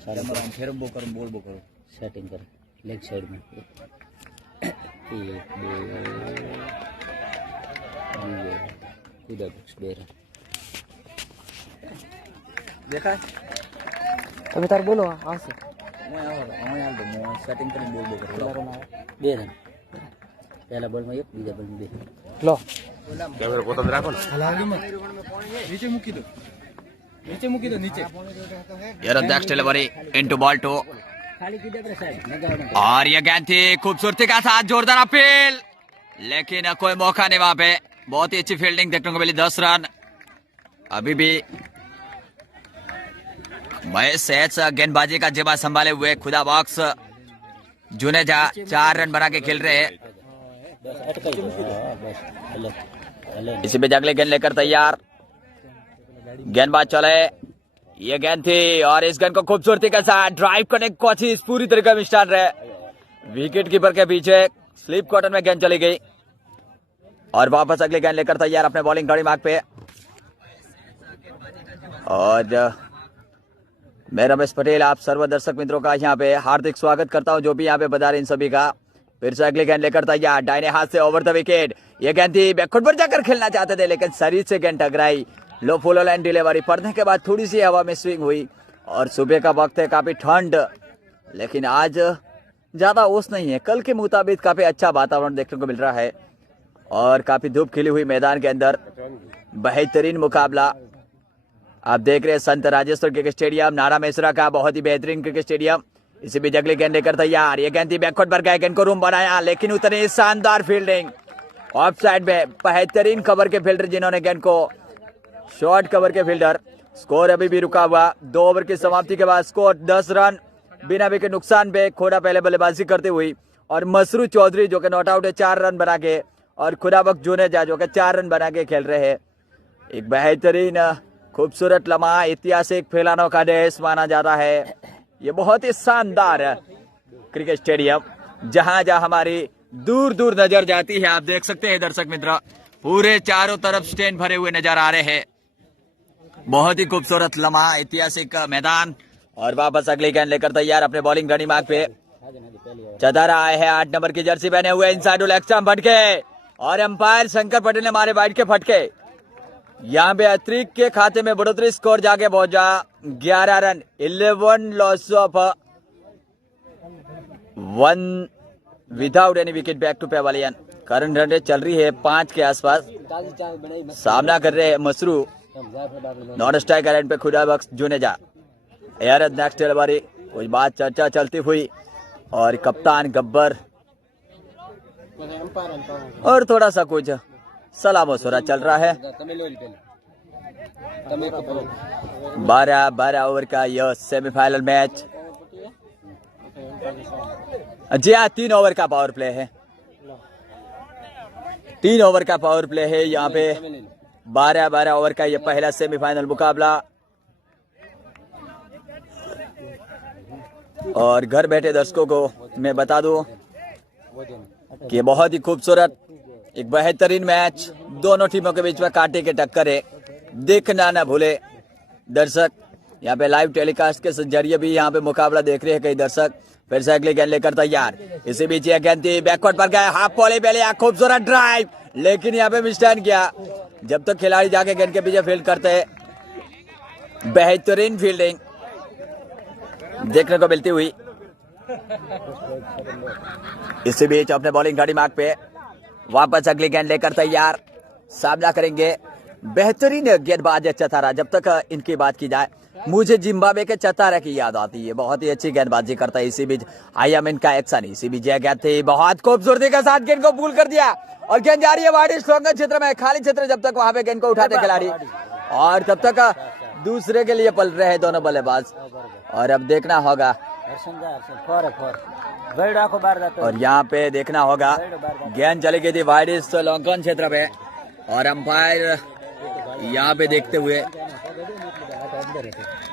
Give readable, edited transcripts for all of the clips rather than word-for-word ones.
फिर वो करो बोल वो करो सेटिंग कर लेग साइड में 1 2 खुदा बख्श दे रहा देखा તમે તાર બોલો આવશે सेटिंग कर बोल वो करो બે રન પહેલા બોલમાં 1 બીજા બોલમાં 2 લો कैमरा पोता રાખો ને नीचे મૂકી दो नीचे यार नेक्स्ट डिलीवरी इनटू बॉल 2 ખાલી કીધે કે સાહેબ નગાવને और ये गेंद थी खूबसूरती का साथ जोरदार अपील लेकिन कोई मौका नहीं वहां पे बहुत ही अच्छी फील्डिंग देखने को मिली 10 रन अभी भी महेश सहज गेंदबाजी का जिम्मा संभाले हुए खुदा बॉक्स जुनेजा 4 रन बना के खेल रहे हैं બસ અટકાઈ ગયો બસ હલે હલે इसी बीच अगले गेंद लेकर तैयार गेंदबाज चले ये गेंद थी और इस गेंद को खूबसूरती के साथ ड्राइव करने की कोशिश पूरी तरीके से स्टार्ट रहे विकेट कीपर के पीछे स्लिप कॉटन में गेंद चली गई और वापस अगली गेंद लेकर तैयार अपने बॉलिंग घड़ी मार्ग पे और मैं रमेश पटेल आप सर्व दर्शक मित्रों का यहाँ पे हार्दिक स्वागत करता हूँ जो भी यहाँ पे बता रहे इन सभी का फिर से अगली गेंद लेकर तैयार दाहिने हाथ से ओवर द विकेट ये गेंद थी बैकफुट पर जाकर खेलना चाहते थे लेकिन शरीर से गेंद टकराई लो फुल लाइन डिलीवरी पड़ने के बाद थोड़ी सी हवा में स्विंग हुई और सुबह का वक्त है काफी ठंड लेकिन आज ज्यादा ओस नहीं है कल के मुताबिक काफी अच्छा वातावरण देखने को मिल रहा है और काफी धूप खिली हुई मैदान के अंदर बेहतरीन मुकाबला आप देख रहे हैं संत राजेश्वर क्रिकेट स्टेडियम नारा मेसरा का बहुत ही बेहतरीन क्रिकेट स्टेडियम इसी बीच अगली गेंद लेकर तैयार ये गेंद थी बैकवर्ड पर गए गेंद को रूम बनाया लेकिन उतनी शानदार फील्डिंग ऑफ साइड में बेहतरीन कवर के फील्डर जिन्होंने गेंद को शॉर्ट कवर के फील्डर स्कोर अभी भी रुका हुआ 2 ओवर की समाप्ति के बाद स्कोर 10 रन बिना विकेट नुकसान पे खोड़ा पहले बल्लेबाजी करते हुई और मसरू चौधरी जो कि नॉट आउट है 4 रन बना के और खुदाबख्श जुनेजा जो कि 4 रन बना के खेल रहे हैं एक बेहतरीन खूबसूरत लम्हा ऐतिहासिक फैलानों का देश माना जाता है ये बहुत ही शानदार क्रिकेट स्टेडियम जहां जहां हमारी दूर दूर नजर जाती है आप देख सकते हैं दर्शक मित्र पूरे चारों तरफ स्टैंड भरे हुए नजर आ रहे हैं बहुत ही खूबसूरत लम्हा ऐतिहासिक मैदान और वापस अगली गेंद लेकर तैयार अपने बॉलिंग घड़ी मार्ग पे चदारा आए हैं 8 नंबर की जर्सी पहने हुए इनसाइड लेग स्टंप फटके और अंपायर शंकर पटेल ने मारे वाइड के फटके यहाँ पे अतिरिक्त के खाते में बढ़ोतरी स्कोर जाके पहुंचा 11 run 11 loss of 1 without any wicket back to pavilion current run rate चल रही है 5 के आसपास सामना कर रहे हैं मसरू नॉन स्ट्राइकर एंड पे खुदा बख्श जुनेजा यार नेक्स्ट डिलीवरी कुछ बात चर्चा चलती हुई और कप्तान गब्बर और थोड़ा सा कुछ सलाह मशवरा चल रहा है 12 ओवर का यह सेमीफाइनल मैच जी हाँ 3 ओवर का पावर प्ले है 3 ओवर का पावर प्ले है यहाँ पे 12 ओवर का यह पहला सेमीफाइनल मुकाबला और घर बैठे दर्शकों को मैं बता दूं कि बहुत ही खूबसूरत एक बेहतरीन मैच दोनों टीमों के बीच में कांटे के टक्कर है देखना ना भूले दर्शक यहाँ पे लाइव टेलीकास्ट के जरिए भी यहाँ पे मुकाबला देख रहे हैं कई दर्शक फिर से अगली गेंद लेकर तैयार इसी बीच ये गेंद थी बैकवर्ड पर गए हाफ वॉली पहले खूबसूरत ड्राइव लेकिन यहाँ पे मिसटर्न किया जब तक खिलाड़ी जाके गेंद के पीछे फील्ड करते बेहतरीन फील्डिंग देखने को मिलती हुई इसी बीच अपने बॉलिंग घड़ी मार्ग पे वापस अगली गेंद लेकर तैयार सामना करेंगे बेहतरीन गेंदबाज चतारा जब तक इनकी बात की जाए मुझे जिम्बाब्वे के चतारा की याद आती है बहुत ही अच्छी गेंदबाजी करता है इसी बीच आयाम इनका एक्शन इसी बीच गेंद थी बहुत खूबसूरती के साथ गेंद को पुल कर दिया और गेंद जा रही है वाइड स्ट्रॉन्गर क्षेत्र में खाली क्षेत्र जब तक वहां पे गेंद को उठाते खिलाड़ी और तब तक दूसरे के लिए पल रहे हैं दोनों बल्लेबाज और अब देखना होगा और यहाँ पे देखना होगा गेंद चली गई थी वाइड लॉन्कन क्षेत्र में और अंपायर यहाँ पे देखते हुए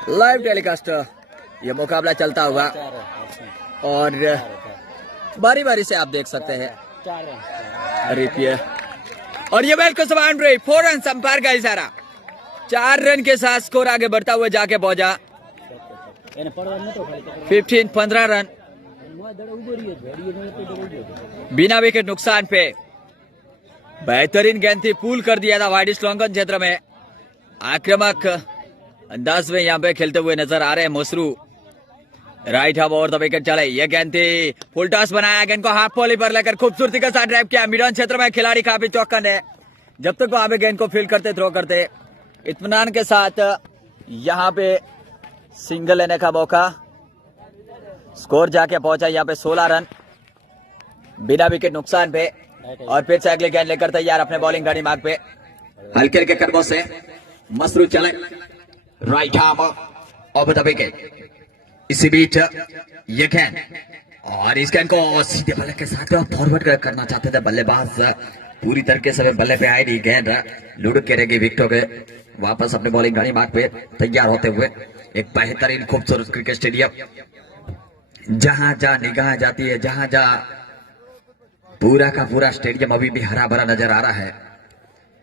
लाइव टेलीकास्ट ये मुकाबला चलता हुआ और बारी बारी से आप देख सकते हैं रिपेयर और ये बैट को बाउंड्री 4 रन अंपायर का इशारा 4 रन के साथ स्कोर आगे बढ़ता हुआ जाके पहुंचा એને પડવા નતો ખાલી 15 रन નો દડો ઉભો રહ્યો ઘડીએ નો તો દડો उभो રહ્યો बिना विकेट नुकसान पे बेहतरीन गेंद थी, पुल कर दिया था वाइड स्लोंगन क्षेत्र में। आक्रामक अंदाज में यहाँ पे खेलते हुए नजर आ रहे हैं Mashru. Right half over the wicket चले, ये गेंद थी, फुल टॉस बनाया, गेंद को हाफ पॉली पर लेकर खूबसूरती के साथ ड्राइव किया। मिड ऑन क्षेत्र में खिलाड़ी काफी चौकन है, जब तक वहां पे गेंद को फील्ड करते थ्रो करते इत्मीनान के साथ यहाँ पे सिंगल लेने का मौका। स्कोर जाके पहुंचा यहाँ पे 16 रन बिना विकेट नुकसान पे। और फिर से अगली गेंद लेकर तैयार अपने बॉलिंग घड़ी मार्ग पे, हल्के हल्के कदमों से मसरू चले, right arm over the wicket. इसी बीच ये गेंद, और इस गेंद को सीधे बल्ले के साथ फॉरवर्ड करना चाहते थे बल्लेबाज, पूरी तरीके से बल्ले पे आई नहीं गेंद, लुढ़क के रहेगी विकेटों के वापस अपने बॉलिंग घड़ी मार्ग पे तैयार होते हुए। एक बेहतरीन खूबसूरत क्रिकेट स्टेडियम, जहां जहां निगाह जाती है, जहां जहां पूरा का पूरा स्टेडियम अभी भी हरा भरा नजर आ रहा है।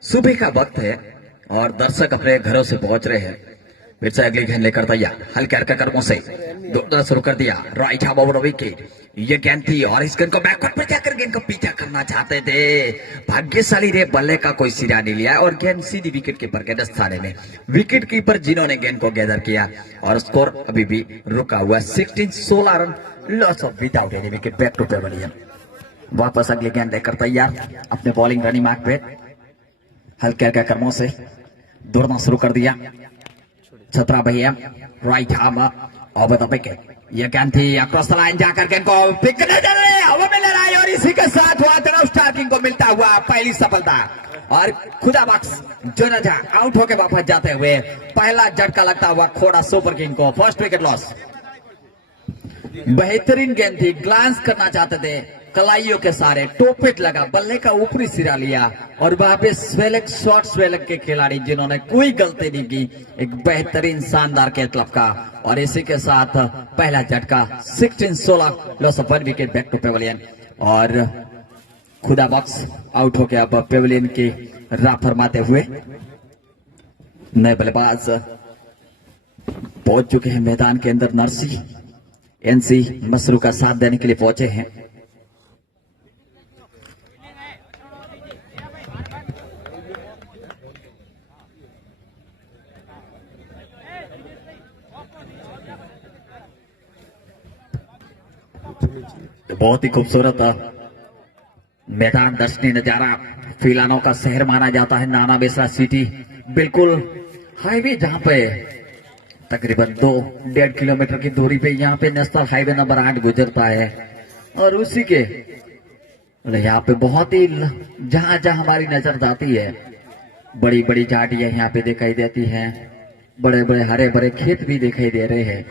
सुबह का वक्त है और दर्शक अपने घरों से पहुंच रहे हैं। फिर से अगली गेंद लेकर तैयार, हल्के हल्के कदमों से दौड़ना शुरू कर दिया, राइट हाफ ओवर विकेट। ये गेंद थी और इस गेंद को बैकवर्ड पर जाकर गेंद को पीछा करना चाहते थे, भाग्यशाली रे बल्ले का कोई सिरा नहीं लिया और गेंद सीधी विकेट कीपर के दस्ताने में। विकेट कीपर जिन्होंने गेंद को गैदर किया और स्कोर अभी भी रुका हुआ 16 run, loss of without any wicket, back to pavilion. वापस अगली गेंद लेकर तैयार अपने बॉलिंग रनी मार्क पे, हल्के हल्के कर्मों से दौड़ना शुरू कर दिया। 17 भैया, right arm over the wicket. ये गेंद थी अक्रॉस द लाइन, जाकर गेंद को पिक हवा में लड़ाई और इसी के साथ हुआ तरफ स्टार्टिंग को मिलता हुआ पहली सफलता। और खुदा बख्श जोनाथा आउट होकर वापस जाते हुए पहला झटका लगता हुआ खोड़ा सुपर किंग को, फर्स्ट विकेट लॉस। बेहतरीन गेंद थी, ग्लांस करना चाहते थे, कलाइयों के सारे टोपेट लगा, बल्ले का ऊपरी सिरा लिया और वहां पे स्वेलक शॉर्ट स्वेलक के खिलाड़ी जिन्होंने कोई गलती नहीं की, एक बेहतरीन शानदार कैच लपका और इसी के साथ पहला झटका 16 loss of 1 wicket, back to pavilion. और खुदा बख्श आउट हो गया अब पेविलियन की राह फरमाते हुए। नए बल्लेबाज पहुंच चुके हैं मैदान के अंदर, नरसी एनसी मसरू का साथ देने के लिए पहुंचे हैं। बहुत ही खूबसूरत मैदान, दर्शनीय नजारा, फिलानों का शहर माना जाता है नाना बेसरा सिटी, बिल्कुल हाईवे जहां पे तकरीबन 2-1.5 किलोमीटर की दूरी पे यहाँ पे नेशनल हाईवे नंबर 8 गुजरता है। और उसी के यहाँ पे बहुत ही जहां जहां हमारी नजर जाती है बड़ी बड़ी झाड़ियां यहाँ पे दिखाई देती हैं, बड़े बड़े हरे भरे खेत भी दिखाई दे रहे हैं।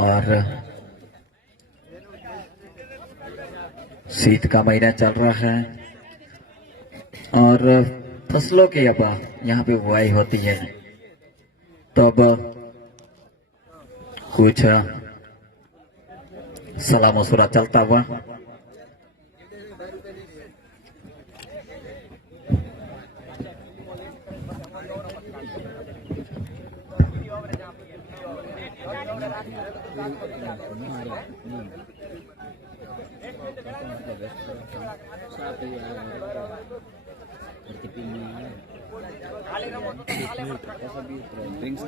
और शीत का महीना चल रहा है और फसलों की अब यहाँ पे बुआई होती है, तो अब कुछ सलाम मशुरा चलता हुआ ड्रिंक्स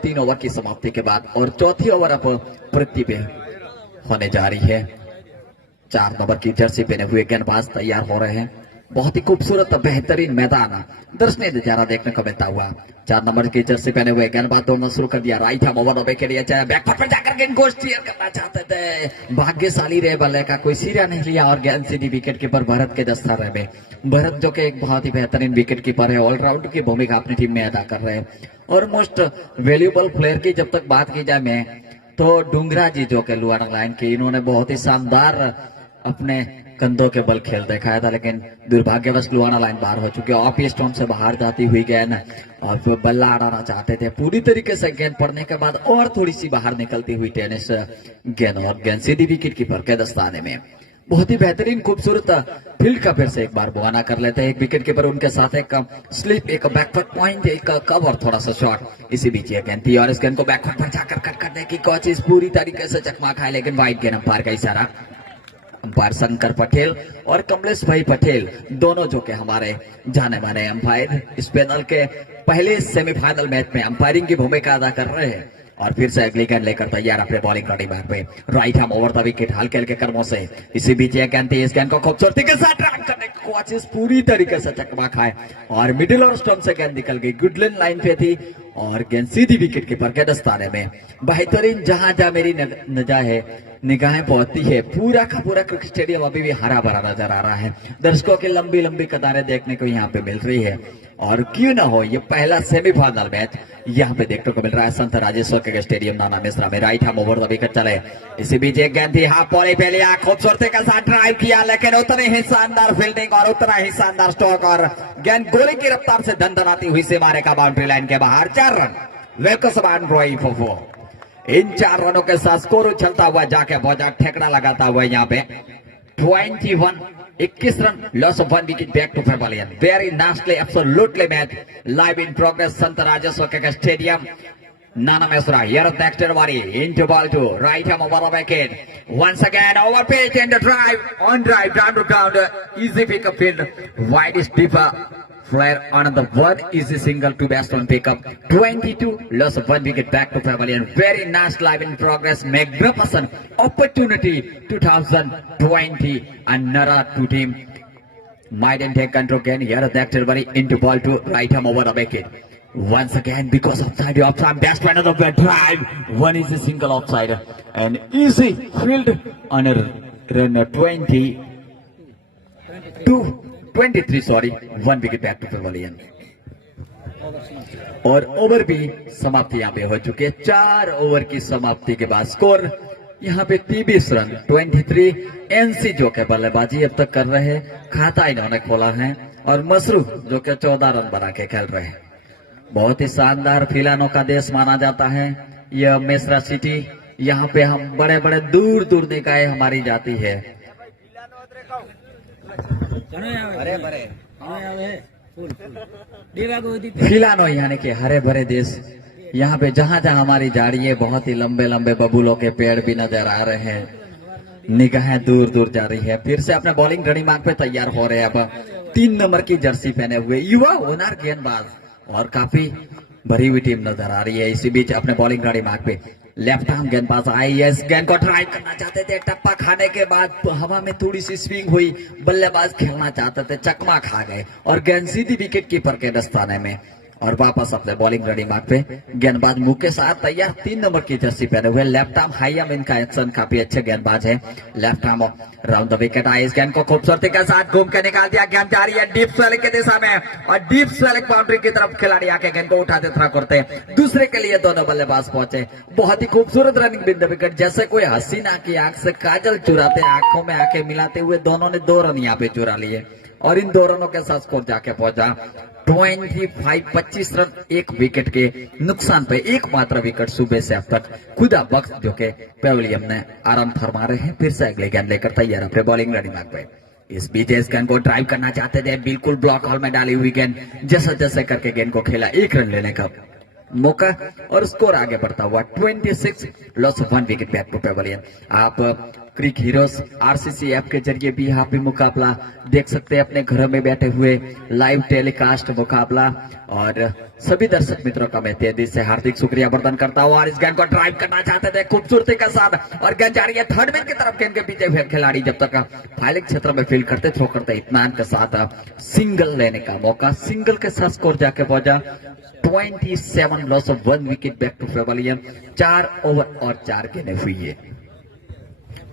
3 ओवर की समाप्ति के बाद और चौथी ओवर अब पृथ्वी पे होने जा रही है। 4 नंबर की जर्सी पहने हुए गेंदबाज तैयार हो रहे हैं। बहुत ही खूबसूरत बेहतरीन मैदान दर्शनीय नजारा देखने को मिलता हुआ। 4 नंबर की जर्सी पहने हुए गेंदबाज दौड़ना शुरू कर दिया। राइट हैंड ओवर के लिए चाहे बैकफुट पर जाकर गेंद को स्टीयर करना चाहते थे, भाग्यशाली रहे बल्ले का कोई सिरा नहीं लिया और गेंद सीधी विकेट कीपर भरत के दस्तारे में। भरत जो कि एक बहुत ही बेहतरीन विकेट कीपर है, ऑलराउंडर की भूमिका अपनी टीम में अदा कर रहे हैं। और मोस्ट वैल्यूएबल प्लेयर की जब तक बात की जाए मैं तो डूंगरा जी जो कि लुआना लाइन के, इन्होंने बहुत ही शानदार अपने कंधों के बल खेल दिखाया था, लेकिन दुर्भाग्यवश लुआना लाइन बाहर हो चुकी है। ऑफ स्टोन से बाहर जाती हुई गेंद और फिर बल्ला अड़ाना चाहते थे, पूरी तरीके से गेंद पड़ने के बाद और थोड़ी सी बाहर निकलती हुई टेनिस गेंद और गेंद सीधी विकेट कीपर के दस्ताने में। बहुत ही बेहतरीन खूबसूरत फील्ड का फिर से एक बार बहाना कर लेते हैं। एक विकेट कीपर उनके साथ एक स्लिप, एक बैकफुट पॉइंट, एक कवर, थोड़ा सा शॉट। इसी बीच ये गेंद थी और इस गेंद को बैकफुट पर जाकर कट करने की कोशिश, पूरी तरीके से चकमा खाए, लेकिन वाइड गेंद अंपायर का इशारा। अंपायर शंकर पटेल और कमलेश भाई पटेल दोनों जो कि हमारे जाने माने अंपायर इस पैनल के पहले सेमीफाइनल मैच में अंपायरिंग की भूमिका अदा कर रहे हैं। और फिर से अगली गेंद लेकर तैयार अपने बॉलिंग रेडी बैट पे। Right hand over the wicket हल्के हल्के कर्मों से। इसी बीच ये गेंद थी, इस गेंद को खूबसूरती के साथ ड्राइव करने की कोशिश, पूरी तरीके से चकमा खाए और मिडिल और स्टंप से गेंद निकल गई, गुडलैंड लाइन पे थी और गेंद सीधी विकेट कीपर के दस्ताने में। बेहतरीन जहां जहां मेरी निगाहें पहुंचती है, पूरा का पूरा क्रिकेट स्टेडियम अभी भी हरा भरा नजर आ रहा है। दर्शकों की लंबी लंबी कतारें देखने को यहाँ पे मिल रही है। और क्यों ना हो, ये पहला सेमीफाइनल मैच यहाँ पे देखने को मिल रहा है संत राजेश्वर के स्टेडियम नाना मिश्रा में। Right hand over the wicket चले। इसी बीच एक गेंद थी, हाफ बॉली पे लिया, खूबसूरती के साथ ड्राइव किया, लेकिन उतने ही शानदार फील्डिंग और उतना ही शानदार स्ट्रोक और गेंद गोली की रफ्तार से धनधनाती हुई से मारे का बाउंड्री लाइन के बाहर। 4 रन वेलकम रॉय फोफो। इन 4 रनों के साथ स्कोर उछलता हुआ जाके पहुंचा, ठेकड़ा लगाता हुआ यहाँ पे 21 run, loss of 1 wicket, back to pavilion. Very nicely absolutely match live in progress Sant Rajeshwar के stadium Nana Mesra. Here is next worry into ball 2, right hand over the wicket, once again over pitch and the drive, on drive down to ground, easy pick up field, wide is deeper. Flare on the one easy single to batsman pickup. 22, loss of 1 wicket, back to pavilion. Very nice live in progress. Magnificent opportunity 2020. Another 2 team might take control again. Here is the delivery into ball 2, right arm over the wicket. Once again, because offside, batsman on the drive. One is a single offside and easy field on a run 23, sorry, 1 wicket back to pavilion. और over भी समाप्ति यहाँ पे हो चुकी है। 4 over की समाप्ति के बाद स्कोर यहाँ पे 23 रन, 23। एनसी जो के बल्लेबाजी अब तक कर रहे हैं, खाता इन्होंने खोला है और मसरू जो के 14 रन बना के खेल रहे हैं। बहुत ही शानदार फिलानों का देश माना जाता है यह मेसरा सिटी। यहाँ पे हम बड़े बड़े दूर दूर निकाय हमारी जाती है। फिलानो यानी कि हरे भरे देश। यहाँ पे जहां जहां हमारी झाड़ी है, बहुत ही लंबे लंबे बबूलों के पेड़ भी नजर आ रहे हैं। निगाहें दूर दूर जा रही है। फिर से अपने बॉलिंग रेडी मार्क पे तैयार हो रहे हैं। अब 3 नंबर की जर्सी पहने हुए युवा ओनर गेंदबाज और काफी भरी हुई टीम नजर आ रही है। इसी बीच अपने बॉलिंग रेडी मार्क पे लेफ्ट आर्म गेंदबाज आईएस गेंद को ड्राइव करना चाहते थे, टप्पा खाने के बाद तो हवा में थोड़ी सी स्विंग हुई, बल्लेबाज खेलना चाहते थे, चकमा खा गए और गेंद सीधी विकेट कीपर के दस्ताने में। और वापस अपने बॉलिंग रेडी मार्क पे गेंदबाज मुंह के साथ तैयार 3 नंबर की जर्सी पहने हुए लेफ्ट आर्म हाई आर्म इनका एक्शन काफी अच्छे गेंदबाज है। Left arm round the wicket आए, इस गेंद को खूबसूरती के साथ घूम के निकाल दिया। गेंद जा रही है डीप स्वेलिंग की दिशा में और डीप स्वेलिंग बाउंड्री की तरफ खिलाड़ी आके गेंद को उठाते थोड़ा करते दूसरे के लिए दोनों बल्लेबाज पहुंचे। बहुत ही खूबसूरत रनिंग बिन द विकेट, जैसे कोई हसीना की आंख से काजल चुराते आंखों में आके मिलाते हुए दोनों ने 2 रन यहाँ पे चुरा लिए और इन 2 रनों के साथ स्कोर जाके पहुंचा 25 रन, 1 विकेट के नुकसान पे एकमात्र विकेट सुबह से अब तक खुदा बख्श जो के पेविलियन ने आराम फरमा रहे हैं। फिर से अगले गेंद लेकर तैयार अपने बॉलिंग रेडी मार्क पे। इस बीच इस गेंद को ड्राइव करना चाहते थे, बिल्कुल ब्लॉक हॉल में डाली हुई गेंद, जैसे जैसे करके गेंद को खेला, 1 रन लेने का मौका और स्कोर आगे बढ़ता हुआ 26, loss of 1 wicket back to pavilion. आप क्रिक हीरोज आरसीसी ऐप के जरिए भी यहाँ पे मुकाबला देख सकते हैं अपने घरों में बैठे हुए, लाइव टेलीकास्ट मुकाबला। और सभी दर्शक मित्रों का मैं तहे दिल से हार्दिक शुक्रिया प्रदान करता हूँ। और इस गेंद को ड्राइव करना चाहते थे खूबसूरती के साथ, और गेंद जा रही है थर्ड मैन की तरफ। गेंद के पीछे हुए खिलाड़ी जब तक फाइलिंग क्षेत्र में फील्ड करते, थ्रो करते, इत्मीनान के साथ सिंगल लेने का मौका, सिंगल के साथ स्कोर जाके पहुंचा 27, loss of 1 wicket back to pavilion. 4 over और 4 गेंदें हुई है।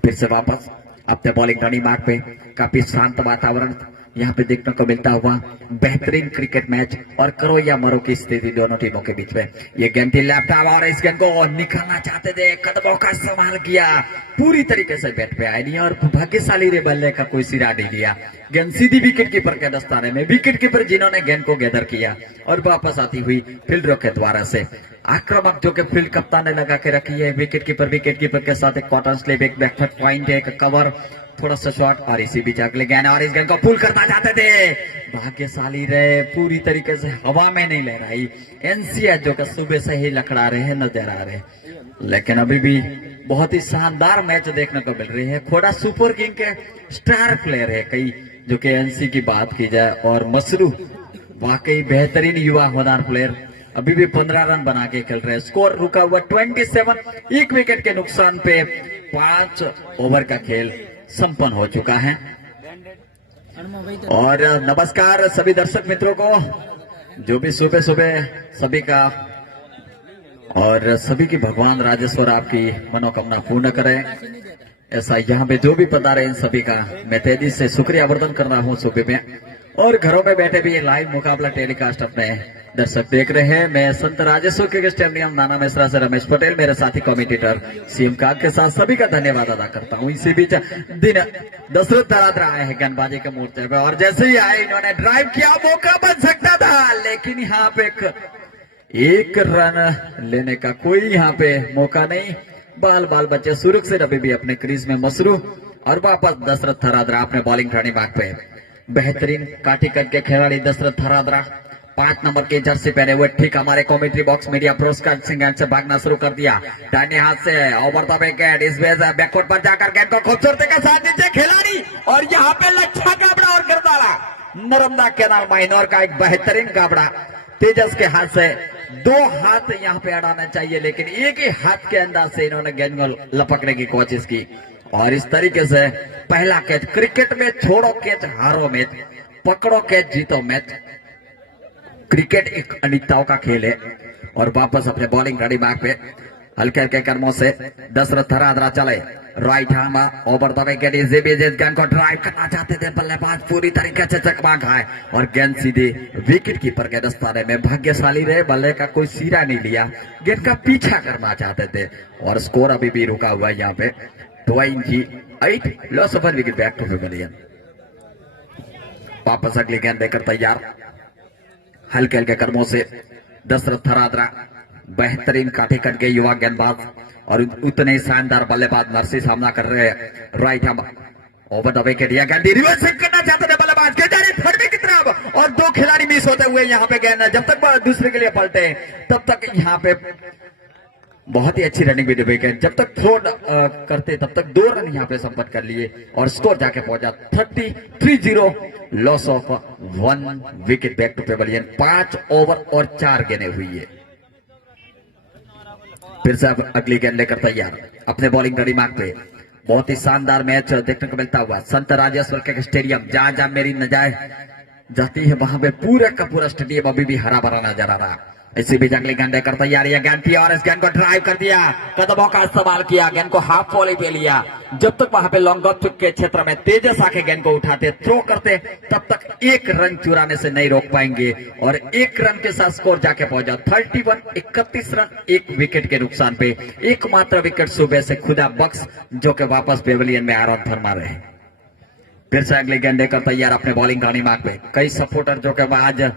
फिर से वापस अपने बॉलिंग रनी मार्ग पे काफी शांत वातावरण यहाँ पे देखने को मिलता हुआ बेहतरीन क्रिकेट मैच और करो या मरो की स्थिति दोनों टीमों के बीच में। ये गेंद थी लेफ्ट आर्म और इस गेंद को निकालना चाहते थे, कदमों का इस्तेमाल किया, पूरी तरीके से बैट पे आई नहीं और भाग्यशाली रे बल्ले का कोई सिरा नहीं दिया। गेंद सीधी विकेट कीपर के दस्ताने में, विकेट कीपर जिन्होंने गेंद को गैदर किया और वापस आती हुई फील्डरों के द्वारा से आक्रामक जो कि फील्ड कप्तान ने लगा के रखी है। विकेट कीपर के साथ एक कॉटन स्लिप, एक बैकफुट पॉइंट, एक कवर, थोड़ा सा शॉट और इसी बीच अगले गेंद और इस गेंद को पुल करना चाहते थे, भाग्यशाली रहे, पूरी तरीके से हवा में नहीं ले रही। एनसीएच जो कि सुबह से ही लखड़ा रहे हैं, नजर आ रहे, लेकिन अभी भी बहुत ही शानदार मैच देखने को मिल रही है। खोड़ा सुपर किंग के स्टार प्लेयर है कई, जो कि एनसी की बात की जाए, और मसरू वाकई बेहतरीन युवा होनहार प्लेयर अभी भी 15 रन बना के खेल रहे हैं। स्कोर रुका हुआ 27, 1 विकेट के नुकसान पे 5 ओवर का खेल संपन्न हो चुका है। और नमस्कार सभी दर्शक मित्रों को, जो भी सुबह सुबह सभी का और सभी की भगवान राजेश्वर आपकी मनोकामना पूर्ण करे, ऐसा यहाँ पे जो भी पधारे इन सभी का मैं तेजी से शुक्रिया वर्धन कर रहा हूँ सुबह में। और घरों में बैठे भी लाइव मुकाबला टेलीकास्ट अपने दर्शक देख रहे हैं। मैं संत राजेश्वर क्रिकेट स्टेडियम नाना मेसरा से रमेश पटेल, मेरे साथी कमेंटेटर सीएम काग के साथ सभी का धन्यवाद अदा करता हूं। इसी बीच दिन दशरथ धराधर आए हैं गेंदबाजी के मोर्चे पे, और जैसे ही आए इन्होंने ड्राइव किया, मौका बन सकता था, लेकिन यहाँ पे एक रन लेने का कोई यहाँ पे मौका नहीं। बाल बच्चे सुरक्षित अभी भी अपने क्रीज में मसरू। और वापस दशरथ धराधर अपने बॉलिंग रानी बाग पे, बेहतरीन काटी कट के खिलाड़ी दशरथ धराधरा 5 नंबर की जर्सी पहने हुए ठीक हमारे कमेंट्री बॉक्स मीडिया पुरस्कार सिंह से भागना शुरू कर दिया। दाहिने हाथ से ओवर द विकेट, इस वजह बैकवर्ड पर जाकर गेंद को खूबसूरती के साथ नीचे खिलाड़ी, और यहाँ पे लच्छा गाबड़ा और गिरदारा नर्मदा केनाल माइनोर का एक बेहतरीन गाबड़ा तेजस के हाथ से। 2 हाथ यहाँ पे अड़ाना चाहिए, लेकिन एक ही हाथ के अंदाज से इन्होंने गेंद को लपकने की कोशिश की, और इस तरीके से पहला कैच। क्रिकेट में छोड़ो कैच हारो मैच, पकड़ो कैच जीतो मैच। क्रिकेट एक अनिताओं का खेल है। और वापस अपने बॉलिंग रेडी बैक पे हल्के हल्के कर्मों से दशरथ धराधरा चले, right hand over the wicket, गेंद को ड्राइव करना चाहते थे, बल्लेबाज पूरी तरीके से चकमा खाए और गेंद सीधे विकेट कीपर के दस्ताने में। भाग्यशाली रहे, बल्ले का कोई सिरा नहीं लिया, गेंद का पीछा करना चाहते थे, और स्कोर अभी भी रुका हुआ है यहाँ पे 28, loss of 1 wicket back to pavilion. वापस अगली गेंद देकर तैयार, हल्के हल्के कर्मों से दशरथ धराधरा बेहतरीन काठी कट के युवा गेंदबाज, और उतने शानदार बल्लेबाज नरसी सामना कर रहे हैं। Right hand over the wicket, यह गेंद रिवर्स करना चाहते थे बल्लेबाज, फटने की तरफ, और 2 खिलाड़ी मिस होते हुए यहाँ पे गेंद जब तक दूसरे के लिए पलटे तब तक यहाँ पे बहुत ही अच्छी रनिंग भी विकेट, जब तक थ्रो करते तब तक 2 रन यहाँ पे संपन्न कर लिए, और स्कोर जाके पहुंचा 30, loss of 1 wicket back to pavilion. 5 over और 4 गेंदें हुई है। फिर से अब अगली गेंद लेकर तैयार अपने बॉलिंग रेडी मार्क पे। बहुत ही शानदार मैच देखने को मिलता हुआ संत राजेश्वर के स्टेडियम, जहां जहां मेरी नजर जाती है वहां पे पूरा का पूरा स्टेडियम अभी भी हरा भरा नजर आ रहा। इसी बीच अगली गेंद लेकर तैयार, यह गेंद थी और इस गेंद को ड्राइव कर दिया, कदमों का इस्तेमाल किया, गेंद को हाफ वॉली पे लिया। जब तक वहां पे लॉन्ग ऑफ के क्षेत्र में तेजस आके गेंद को उठाते, थ्रो करते, तब तक 1 रन चुराने से नहीं रोक पाएंगे, और 1 रन के साथ स्कोर जाके पहुंचा 31 रन 1 विकेट के नुकसान पे। एकमात्र विकेट सुबह से खुदा बख्श, जो कि वापस पेवेलियन में आराम फरमा रहे। फिर से अगली गेंद लेकर तैयार अपने बॉलिंग रानी मार्ग पे। कई सपोर्टर जो कि आज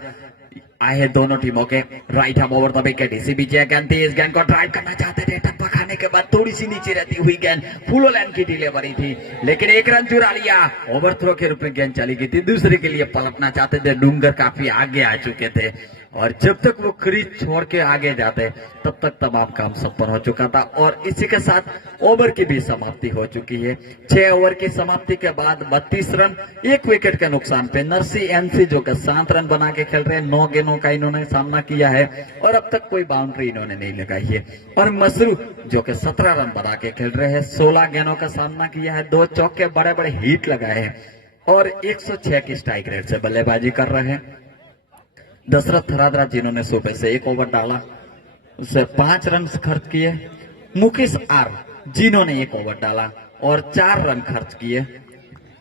आए हैं दोनों टीमों के। Right hand over the wicket, इसी बीच गेंद थी, इस गेंद को ड्राइव करना चाहते थे, टप्पा खाने के बाद थोड़ी सी नीचे रहती हुई गेंद फुल लाइन की डिलीवरी थी, लेकिन 1 रन चुरा लिया। ओवर थ्रो के रूप में गेंद चली गई थी, दूसरे के लिए पलटना चाहते थे, डूंगर काफी आगे आ चुके थे, और जब तक वो क्रीज छोड़ के आगे जाते तब तक तमाम काम संपन्न हो चुका था। और इसी के साथ ओवर की भी समाप्ति हो चुकी है। 6 ओवर की समाप्ति के बाद 32 रन 1 विकेट के नुकसान पे नरसी एनसी जो कि 7 रन बना के खेल रहे हैं। 9 गेंदों का इन्होंने सामना किया है और अब तक कोई बाउंड्री इन्होंने नहीं लगाई है। और मसरू जो कि 17 रन बना के खेल रहे हैं, 16 गेंदों का सामना किया है, 2 चौके बड़े बड़े हिट लगाए हैं और 106 की स्ट्राइक रेट से बल्लेबाजी कर रहे हैं। दशरथ थरादरा जिन्होंने सुबह से 1 ओवर डाला, उससे 5 रन खर्च किए। मुकेश आर जिन्होंने 1 ओवर डाला और 4 रन खर्च किए।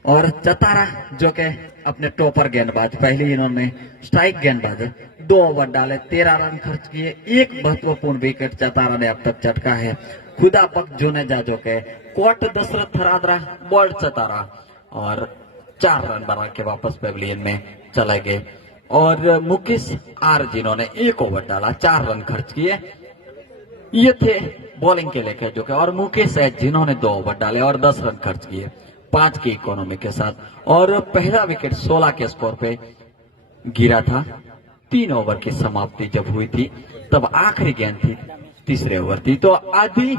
और चतारा जो के अपने टॉपर गेंदबाज, पहले इन्होंने स्ट्राइक गेंदबाज 2 ओवर डाले, 13 रन खर्च किए। 1 महत्वपूर्ण विकेट चतारा ने अब तक चटका है। खुदा पक जुनेजा जो के कोट दशरथ थरादरा बॉल्ड चतारा और 4 रन बना के वापस पेविलियन में चले गए। और मुकेश आर जिन्होंने 1 ओवर डाला, 4 रन खर्च किए, ये थे बॉलिंग के लेकर जो के। और मुकेश है जिन्होंने 2 ओवर डाले और 10 रन खर्च किए 5 की इकोनॉमी के साथ। और पहला विकेट 16 के स्कोर पे गिरा था। 3 ओवर की समाप्ति जब हुई थी तब आखिरी गेंद थी, तीसरे ओवर थी। तो आधी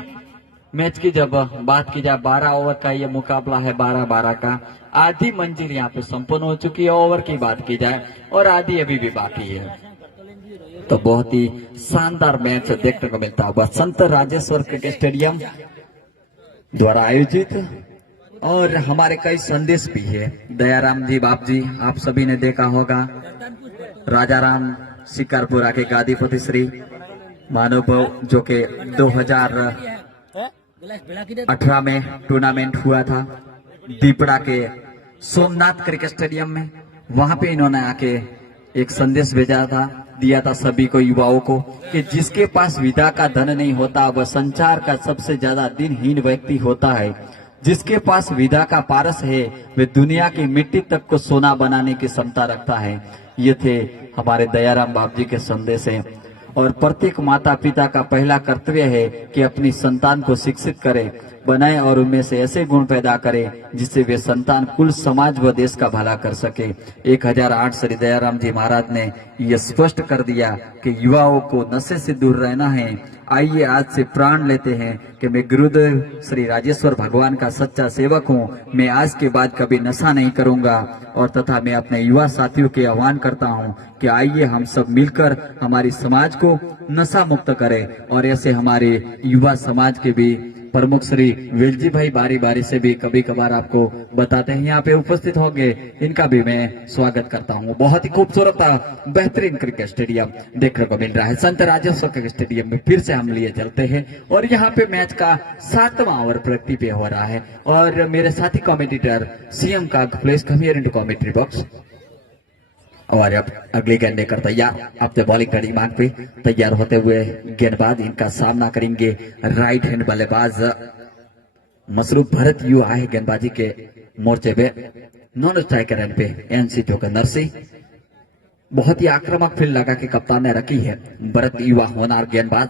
मैच की जब बात की जाए, 12 ओवर का ये मुकाबला है, 12-12 का। आधी मंजिल यहाँ पे संपन्न हो चुकी है ओवर की बात की जाए, और आधी अभी भी बाकी है। तो बहुत ही शानदार मैच देखने को मिलता है संत राजेश्वर क्रिकेट स्टेडियम द्वारा आयोजित। और हमारे कई संदेश भी है। दयाराम जी बाप जी आप सभी ने देखा होगा, राजाराम शिकारपुरा के गादीपति श्री महानुभव जो के 2018 में टूर्नामेंट हुआ था दीपड़ा के सोमनाथ क्रिकेट स्टेडियम में। वहां पे इन्होंने आके एक संदेश भेजा था, दिया था सभी को, युवाओं को, कि जिसके पास विदा का धन नहीं होता वह संचार का सबसे ज्यादा दिनहीन व्यक्ति होता है। जिसके पास विदा का पारस है वे दुनिया की मिट्टी तक को सोना बनाने की क्षमता रखता है। ये थे हमारे दयाराम बाप जी के संदेश हैं। और प्रत्येक माता पिता का पहला कर्तव्य है कि अपनी संतान को शिक्षित करे, बनाए और उनमें से ऐसे गुण पैदा करे जिससे वे संतान कुल समाज व देश का भला कर सके। 1008 श्री दयाराम जी महाराज ने यह स्पष्ट कर दिया कि युवाओं को नशे से दूर रहना है। आइए आज से प्राण लेते हैं कि मैं गुरुदेव श्री राजेश्वर भगवान का सच्चा सेवक हूँ। मैं आज के बाद कभी नशा नहीं करूंगा। और तथा मैं अपने युवा साथियों के आह्वान करता हूँ कि आइए हम सब मिलकर हमारी समाज को नशा मुक्त करें। और ऐसे हमारे युवा समाज के भी प्रमुख श्री वेलजी भाई बारी बारी से भी कभी कभार आपको बताते हैं, यहाँ पे उपस्थित होंगे, इनका भी मैं स्वागत करता हूँ। बहुत ही खूबसूरत बेहतरीन क्रिकेट स्टेडियम देखने को मिल रहा है संत राजेश्वर क्रिकेट स्टेडियम में। फिर से हम लिए चलते हैं और यहाँ पे मैच का 7वां ओवर प्रगति पे हो रहा है। और मेरे साथी कमेंटेटर सीएम का please come here into commentary box. और अब अगली गेंद लेकर तैयार, अपने बॉलिंग का दिमाग पे तैयार होते हुए गेंदबाज इनका सामना करेंगे राइट हैंड बल्लेबाज मसरूफ भरत। यू आए गेंदबाजी के मोर्चे पे नॉन स्ट्राइकर एंड पे एनसी जो का नरसी। बहुत ही आक्रामक फील्ड लगा के कप्तान ने रखी है। भरत युवा होनार गेंदबाज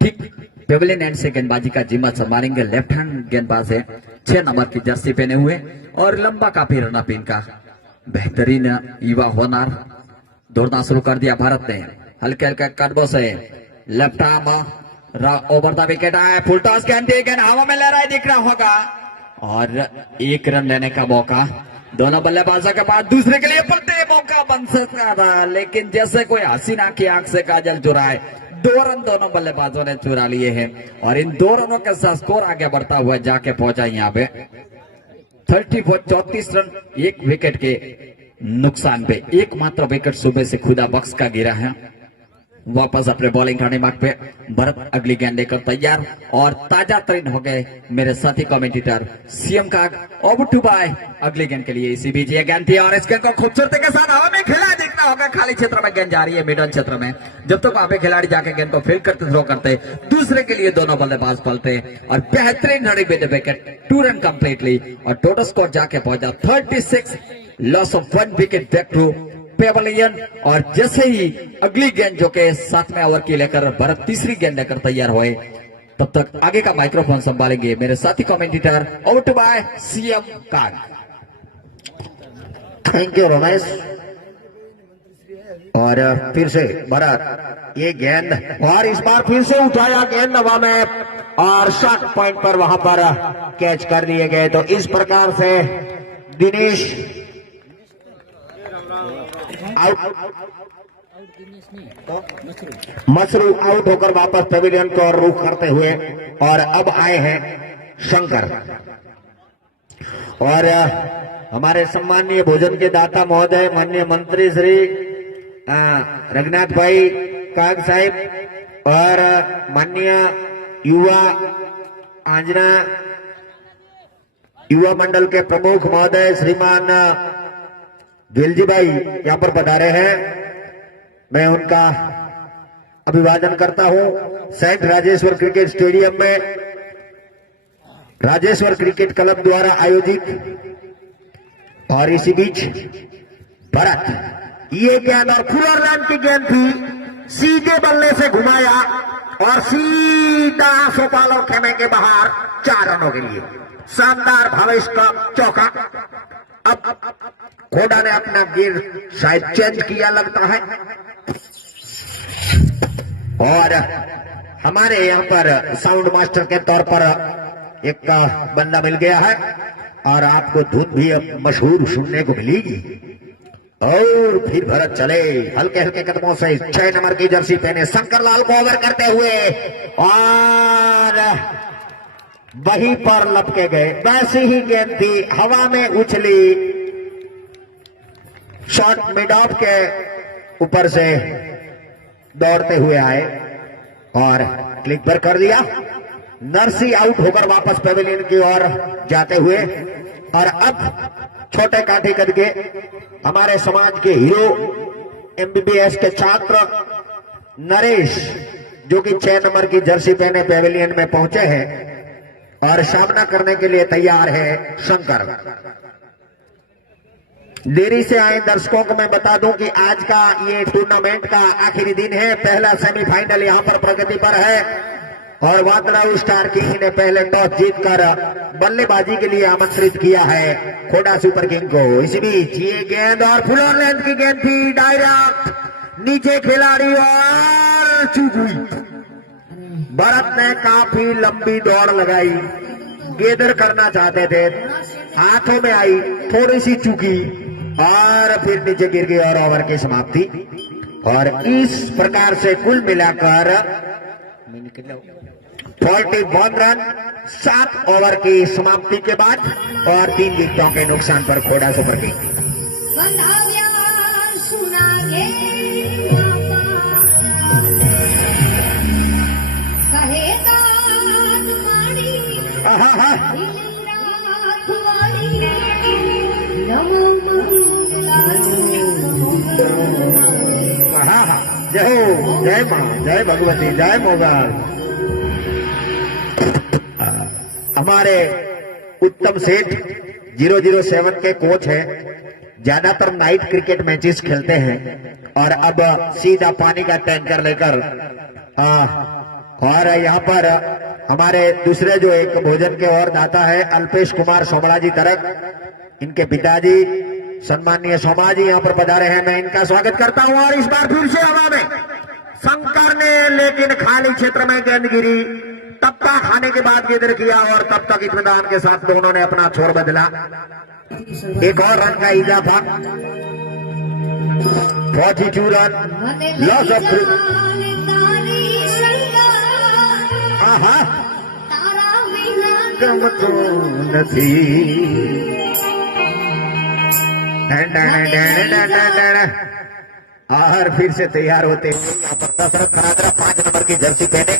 ठीक पेविलियन एंड से गेंदबाजी का जिम्मा संभालेंगे। लेफ्ट हैंड गेंदबाज है, 6 नंबर की जर्सी पहने हुए और लंबा काफी रन अप इनका। बेहतरीन युवा होनार। दौड़ना शुरू कर दिया भारत ने, हल्के हल्के कदमों से left arm over the wicket आए, फुल टॉस गेंद हवा में लहराए दिख रहा होगा। और 1 रन लेने का मौका दोनों बल्लेबाजों के पास, दूसरे के लिए पलटे मौका बन सकता था, लेकिन जैसे कोई हसीना की आंख से काजल चुराए 2 रन दोनों बल्लेबाजों ने चुरा लिए हैं। और इन 2 रनों के साथ स्कोर आगे बढ़ता हुआ जाके पहुंचा यहाँ पे 34 रन 1 विकेट के नुकसान पे। एकमात्र विकेट सुबह से खुदा बख्श का गिरा है। वापस अपने बॉलिंग का दिमाग पे भरत अगली गेंद लेकर तैयार और ताजा तरीन हो गए मेरे साथी कमेंटेटर सीएम का। ओवर टू बाय अगली गेंद के लिए इसी बीच ये गेंद थी और इस गेंद को खूबसूरती के साथ हवा में खेला देखना होगा। खाली क्षेत्र में गेंद जा रही है, मिडल क्षेत्र में। जब तक वहां पे खिलाड़ी जाके गेंद को फील्ड करते थ्रो करते, दूसरे के लिए दोनों बल्लेबाज पलटे और बेहतरीन रनिंग विद विकेट, 2 रन कंप्लीटली और टोटल स्कोर जाके पहुंचा 36, loss of 1 wicket back to pavilion. और जैसे ही अगली गेंद जो के 7वें ओवर की लेकर भरत तीसरी गेंद लेकर तैयार हुए, तब तक आगे का माइक्रोफोन संभालेंगे मेरे साथी कमेंटेटर ओवर टू बाय सीएम काग। Thank you Ramesh. और फिर से भरत, ये गेंद और इस बार फिर से उठाया गेंद हवा में और शॉट पॉइंट पर वहां पर कैच कर लिए गए। तो इस प्रकार से दिनेश आउट, मसरू आउट होकर वापस पेविलियन की ओर रुख करते हुए, और अब आए हैं शंकर। और हमारे सम्माननीय भोजन के दाता महोदय माननीय मंत्री श्री रघुनाथ भाई काग साहिब और माननीय युवा आंजना युवा मंडल के प्रमुख महोदय श्रीमान वेलजी भाई यहाँ पर पधारे हैं। मैं उनका अभिवादन करता हूं। सेंट राजेश्वर क्रिकेट स्टेडियम में राजेश्वर क्रिकेट क्लब द्वारा आयोजित। और इसी बीच भरत, ये गेंद और फुलर लाइन की गेंद थी, सीधे बल्ले से घुमाया और सीधा सोपालो खेमे के बाहर 4 रनों के लिए शानदार भावेश का चौका। अब खोडा ने अपना गियर शायद चेंज किया लगता है, और हमारे यहाँ पर साउंड मास्टर के तौर पर एक बंदा मिल गया है, और आपको धुन भी अब मशहूर सुनने को मिलेगी। और फिर भरत चले हल्के हल्के कदमों से 6 नंबर की जर्सी पहने शंकर लाल को ओवर करते हुए, और वहीं पर लपके गए। वैसी ही गेंद थी, हवा में उछली, शॉट मिड ऑफ के ऊपर से दौड़ते हुए आए और क्लिक पर कर दिया। नरसी आउट होकर वापस पेविलियन की ओर जाते हुए, और अब छोटे काठी कद के हमारे समाज के हीरो एमबीबीएस के छात्र नरेश, जो कि 6 नंबर की जर्सी पहने पेविलियन में पहुंचे हैं, और सामना करने के लिए तैयार है शंकर। देरी से आए दर्शकों को मैं बता दूं कि आज का ये टूर्नामेंट का आखिरी दिन है। पहला सेमीफाइनल यहां पर प्रगति पर है, और वादलाऊ स्टार किंग ने पहले टॉस जीतकर बल्लेबाजी के लिए आमंत्रित किया है खोडा सुपर किंग को। इसी बीच ये गेंद और फुलर लेंथ की गेंद थी, डायरेक्ट नीचे खिलाड़ी और चूक हुई। भरत ने काफी लंबी दौड़ लगाई, गेदर करना चाहते थे, हाथों में आई, थोड़ी सी चूकी और फिर नीचे गिर गई और ओवर की समाप्ति। और इस प्रकार से कुल मिलाकर 41 रन 7 ओवर की समाप्ति के बाद और 3 विकेटों के नुकसान पर खोडा सुपर किंग। जय हो, जय मां, जय भगवती, जय मोगल। हमारे उत्तम सेठ 007 के कोच हैं, ज्यादातर नाइट क्रिकेट मैचेस खेलते हैं, और अब सीधा पानी का टैंकर लेकर और यहाँ पर हमारे दूसरे जो एक भोजन के और दाता है अल्पेश कुमार सोमड़ा जी तरक, इनके पिताजी सम्माननीय सोमा जी यहाँ पर पधारे हैं। मैं इनका स्वागत करता हूँ। और इस बार फिर से हवा में शंकर ने, लेकिन खाली क्षेत्र में गेंद गिरी, टप्पा खाने के बाद गेंदर किया, और तब तक इत्मीनान के साथ दोनों ने अपना छोर बदला। एक और रन का इजाफा, 42 रन, लॉस ऑफ 3। और फिर से तैयार होते हुए यहाँ पर दशरथ खरादरा 5 नंबर की जर्सी पहने,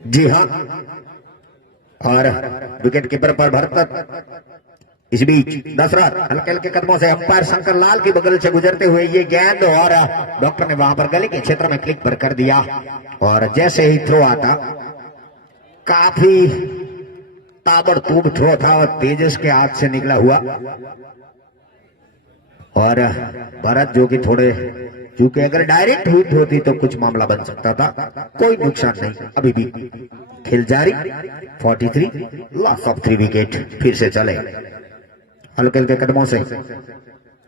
जी हाँ, और विकेट कीपर पर भरत। इस बीच दशरथ हल्के हल्के कदमों से अंपायर शंकर लाल के बगल से गुजरते हुए ये गेंद, और डॉक्टर ने वहां पर गले के क्षेत्र में क्लिक पर कर दिया, और जैसे ही थ्रो आता, काफी ताबड़तोड़ थ्रो था और तेजस के हाथ से निकला हुआ, और भरत जो कि थोड़े, क्योंकि अगर डायरेक्ट हिट होती तो कुछ मामला बन सकता था, कोई नुकसान नहीं, अभी भी खेल जारी। 43 लॉस ऑफ 3 विकेट। फिर से चले हल्के हल्के कदमों से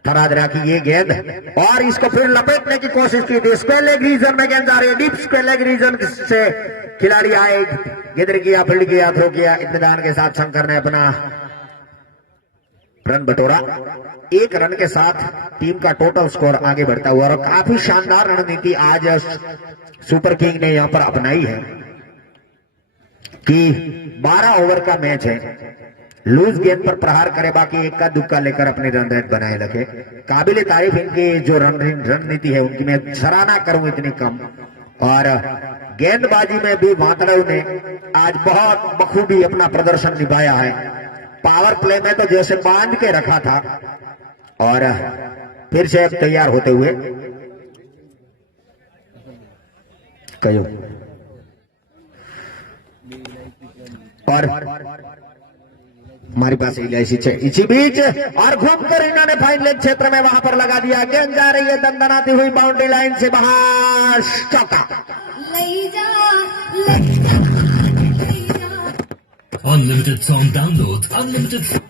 थरादरा की ये गेंद और इसको फिर लपेटने की कोशिश की थी। स्क्वायर लेग रीजन में गेंद जा रही है, डीप स्क्वायर लेग रीजन से खिलाड़ी आए, गेंद किया, फील्ड किया, थ्रो किया। इत्मीनान के साथ शंकर ने अपना रन बटोरा। 1 रन के साथ टीम का टोटल स्कोर आगे बढ़ता हुआ और काफी शानदार रणनीति आज सुपर किंग ने यहां पर अपनाई है कि 12 ओवर का मैच है, लूज गेंद पर प्रहार करे, बाकी इक्का दुक्का लेकर अपनी रन रेट बनाए रखे। काबिल तारीफ इनकी जो रणनीति है उनकी मैं सराहना करूं इतनी कम। और गेंदबाजी में भी मातड़व ने आज बहुत बखूबी अपना प्रदर्शन निभाया है। पावर प्ले में तो जैसे बांध के रखा था और फिर से तैयार होते हुए कहो और हमारे पास इलायची है इसी बीच और घूमकर इन्होंने फाइन लेग क्षेत्र में वहां पर लगा दिया। गेंद जा रही है दंदनाती हुई बाउंड्री लाइन से बाहर, चौका। Unlimited song download, unlimited.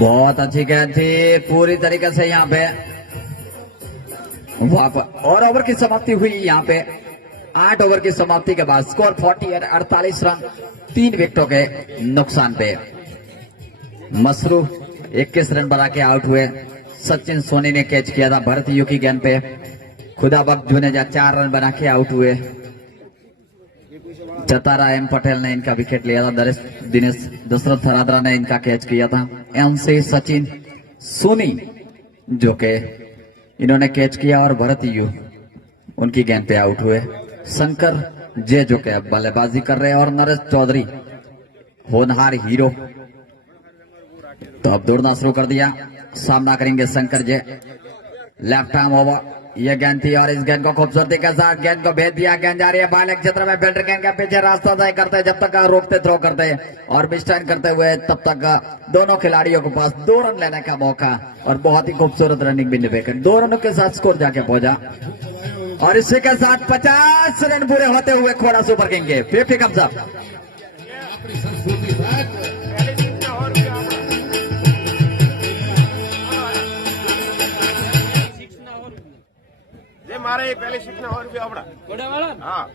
बहुत अच्छी गेंद थी पूरी तरीके से यहाँ पे वापस। और ओवर की समाप्ति हुई यहाँ पे 8 ओवर की समाप्ति के बाद स्कोर 48 रन 3 विकेटों के नुकसान पे। मसरू 21 रन बना के आउट हुए। सचिन सोनी ने कैच किया था भरत यू की गेंद पे। खुदाबख्श जुनेजा 4 रन बना के आउट हुए। चतारा एम पटेल ने इनका विकेट लिया था। दिनेश दशरथ थरादरा ने इनका कैच किया था। एमसी सचिन सोनी जो के इन्होंने कैच किया और भरत यू उनकी गेंद पे आउट हुए। शंकर जे जो के बल्लेबाजी कर रहे हैं और नरेश चौधरी होनहार हीरो तो अब दौड़ना शुरू कर दिया। सामना करेंगे शंकर जे। लेफ्ट आर्म ओवर ये गेंद थी और इस गेंद को खूबसूरती के साथ गेंद को भेज दिया। गेंद जा रही है बालेग क्षेत्र में। फील्डर गेंद के पीछे रास्ता तय करते हैं जब तक रोकते थ्रो करते और मिसटाइम करते हुए तब तक दोनों खिलाड़ियों के पास 2 रन लेने का मौका और बहुत ही खूबसूरत रनिंग भी निभाकर 2 रनों के साथ स्कोर जाके पहुंचा। और इसी के साथ 50 रन पूरे होते हुए खोड़ा सुपर किंग के 50 कम्स अप। मारे पहले सीखना और भी अपना हाँ।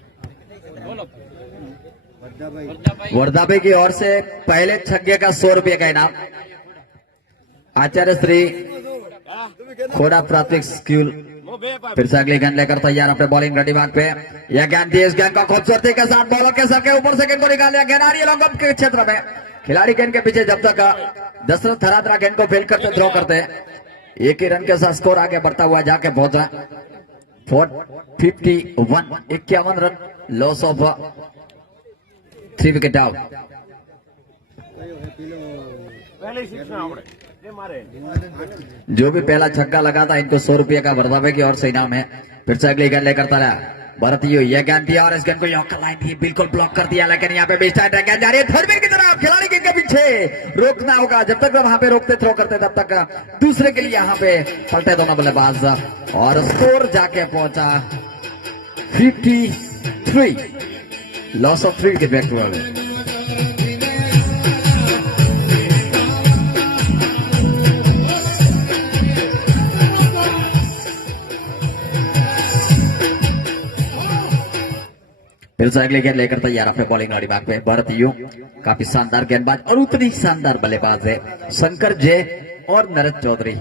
वर्धापे की ओर से पहले छक्के का 100 रुपये का इनाम। आचार्य श्री खोड़ा प्राथमिक स्कूल फिर से अगली गेंद लेकर तैयार अपने बॉलिंग रेडी मार्क पे। यह गेंद थी, इस गेंद को खूबसूरती के साथ बॉलर के सर के ऊपर से गेंद को निकाल लिया। गेंद आ रही है लॉन्ग ऑफ के क्षेत्र में। खिलाड़ी गेंद के पीछे जब तक दशरथ थरादरा गेंद को फील्ड करते थ्रो करते 1 ही रन के साथ स्कोर आगे बढ़ता हुआ जाके पहुंचा 51 run loss of 3 wicket out. जो भी पहला छक्का लगा था इनको 100 रुपये का वर्धापे की ओर से इनाम है। फिर से अगली गेंद लेकर तला भरत यू। यह गेंद थी और इस गेंद को यॉर्कर लाइन थी बिल्कुल ब्लॉक कर दिया। लेकिन यहाँ पे गेंद जा रही है थर्ड मैन की तरफ। खिलाड़ी के पीछे रोकना होगा। जब तक वहां पे रोकते थ्रो करते तब तक दूसरे के लिए यहाँ पे पलटे दोनों बल्लेबाज और स्कोर जाके पहुंचा 53 loss of 3 wicket back to all. फिर से अगली गेंद लेकर तैयार अपने बॉलिंग लाड़ी बाग पे भरत यू। काफी शानदार गेंदबाज और उतनी शानदार बल्लेबाज है शंकर जे और नरेश चौधरी।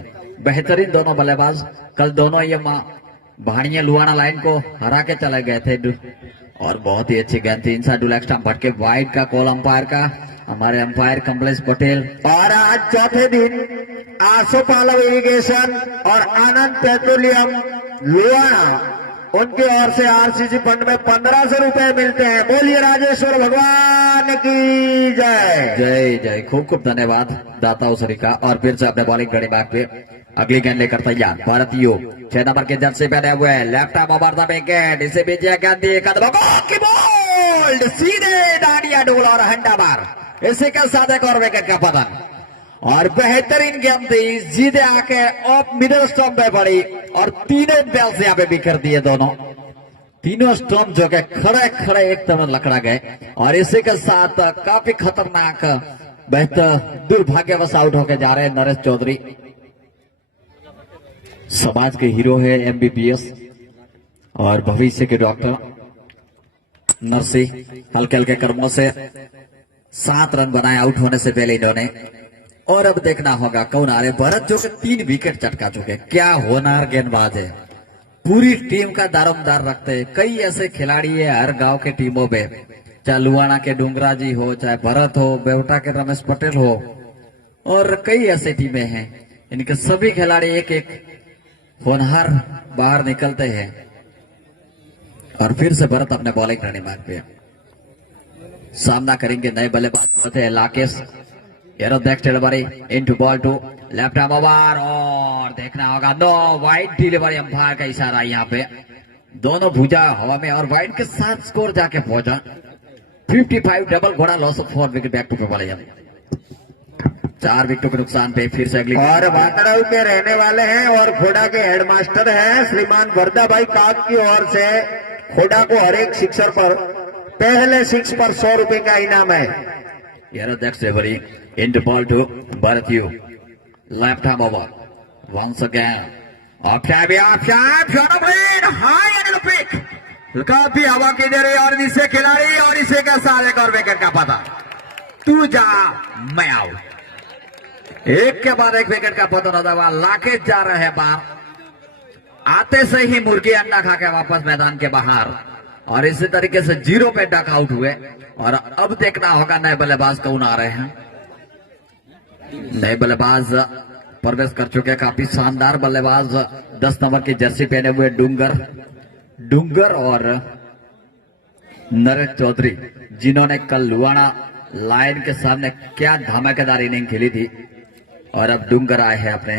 बेहतरीन दोनों बल्लेबाज। कल दोनों ये भाणिया लुहाना लाइन को हरा के चले गए थे और बहुत ही अच्छी गेंद थी। इनसाइड डू लेग स्टंप भटके वाइड का कॉल अंपायर का हमारे अंपायर कमलेश पटेल। और आज चौथे दिन आसो पालव इरिगेशन और आनंद पेट्रोलियम लुहाना उनकी ओर से आरसीसी फंड में 1500 रुपए मिलते हैं। बोलिए राजेश्वर भगवान की जय। जय जय। खूब खूब धन्यवाद दाताओं सरी का। और फिर से अपने बॉलिंग घड़ी बाग पे अगली गेंद लेकर तैयार भारतीयों 6 नंबर के जर्सी पहने हुए left arm over the wicket, इसे बीजे गेंद दी कदमों की बोल्ड सीधे डांडिया डोल और हंडा मार, इसी के साथ एक और विकेट का पतन। और बेहतरीन गेंद थी, सीधे आके ऑफ मिडिल स्टंप पे पड़ी और तीनों बेल्स यहाँ पे बिखर दिए दोनों, तीनों स्टंप जो के खड़े खड़े एक तरफ लकड़ा गए। और इसी के साथ काफी खतरनाक बेहतर दुर्भाग्यवश आउट होके जा रहे हैं नरेश चौधरी। समाज के हीरो है, एमबीबीएस और भविष्य के डॉक्टर नरसी। हल्के हल्के कर्मों से 7 रन बनाए आउट होने से पहले इन्होंने। और अब देखना होगा कौन आ रहे। भरत जो कि 3 विकेट चटका चुके, क्या होनहार गेंदबाज है, पूरी टीम का दारोमदार रखते हैं। कई ऐसे खिलाड़ी है हर गांव के टीमों में, चाहे लुवाना के डूंगरा जी हो, चाहे भरत हो, बेवटा के रमेश पटेल हो, और कई ऐसे टीमें हैं, इनके सभी खिलाड़ी एक एक होनहार बाहर निकलते हैं। और फिर से भरत अपने बॉलिंग करने मार्ग पे सामना करेंगे नए बल्लेबाज होते हैं लाकेश। एरो देख delivery into ball to left arm over, और देखना होगा नो वाइड डिलीवरी, अंपायर का इशारा यहाँ पे, दोनों भुजा हवा में और वाइड के साथ स्कोर जाके पहुंचा 55 डबल घोड़ा loss of 4 wicket back to पे पड़े 4 विकेटों के नुकसान पे। फिर से अगली और वातड़ाऊ के रहने वाले हैं और खोडा के हेडमास्टर हैं श्रीमान वर्दा भाई काक की ओर से खोडा को हर एक सिक्सर पर पहले 6 पर 100 रुपए का इनाम है। एरो देख डिलीवरी इनटू बॉल टू भारतीय left arm over once again काफी हवा की दे रही और इसे खिलाड़ी और इसे का सारे और विकेट का पता, तू जा मैं आऊं, एक के बाद एक विकेट का पतन होता हुआ लाकेश जा रहे हैं बाहर। आते से ही मुर्गी अंडा खा के वापस मैदान के बाहर, और इसी तरीके से 0 पे डक आउट हुए। और अब देखना होगा नए बल्लेबाज कौन आ रहे हैं। नए बल्लेबाज प्रवेश कर चुके, काफी शानदार बल्लेबाज 10 नंबर की जर्सी पहने हुए डूंगर और नरेश चौधरी, जिन्होंने कल लुवाना लायन के सामने क्या धमाकेदार इनिंग खेली थी। और अब डूंगर आए हैं अपने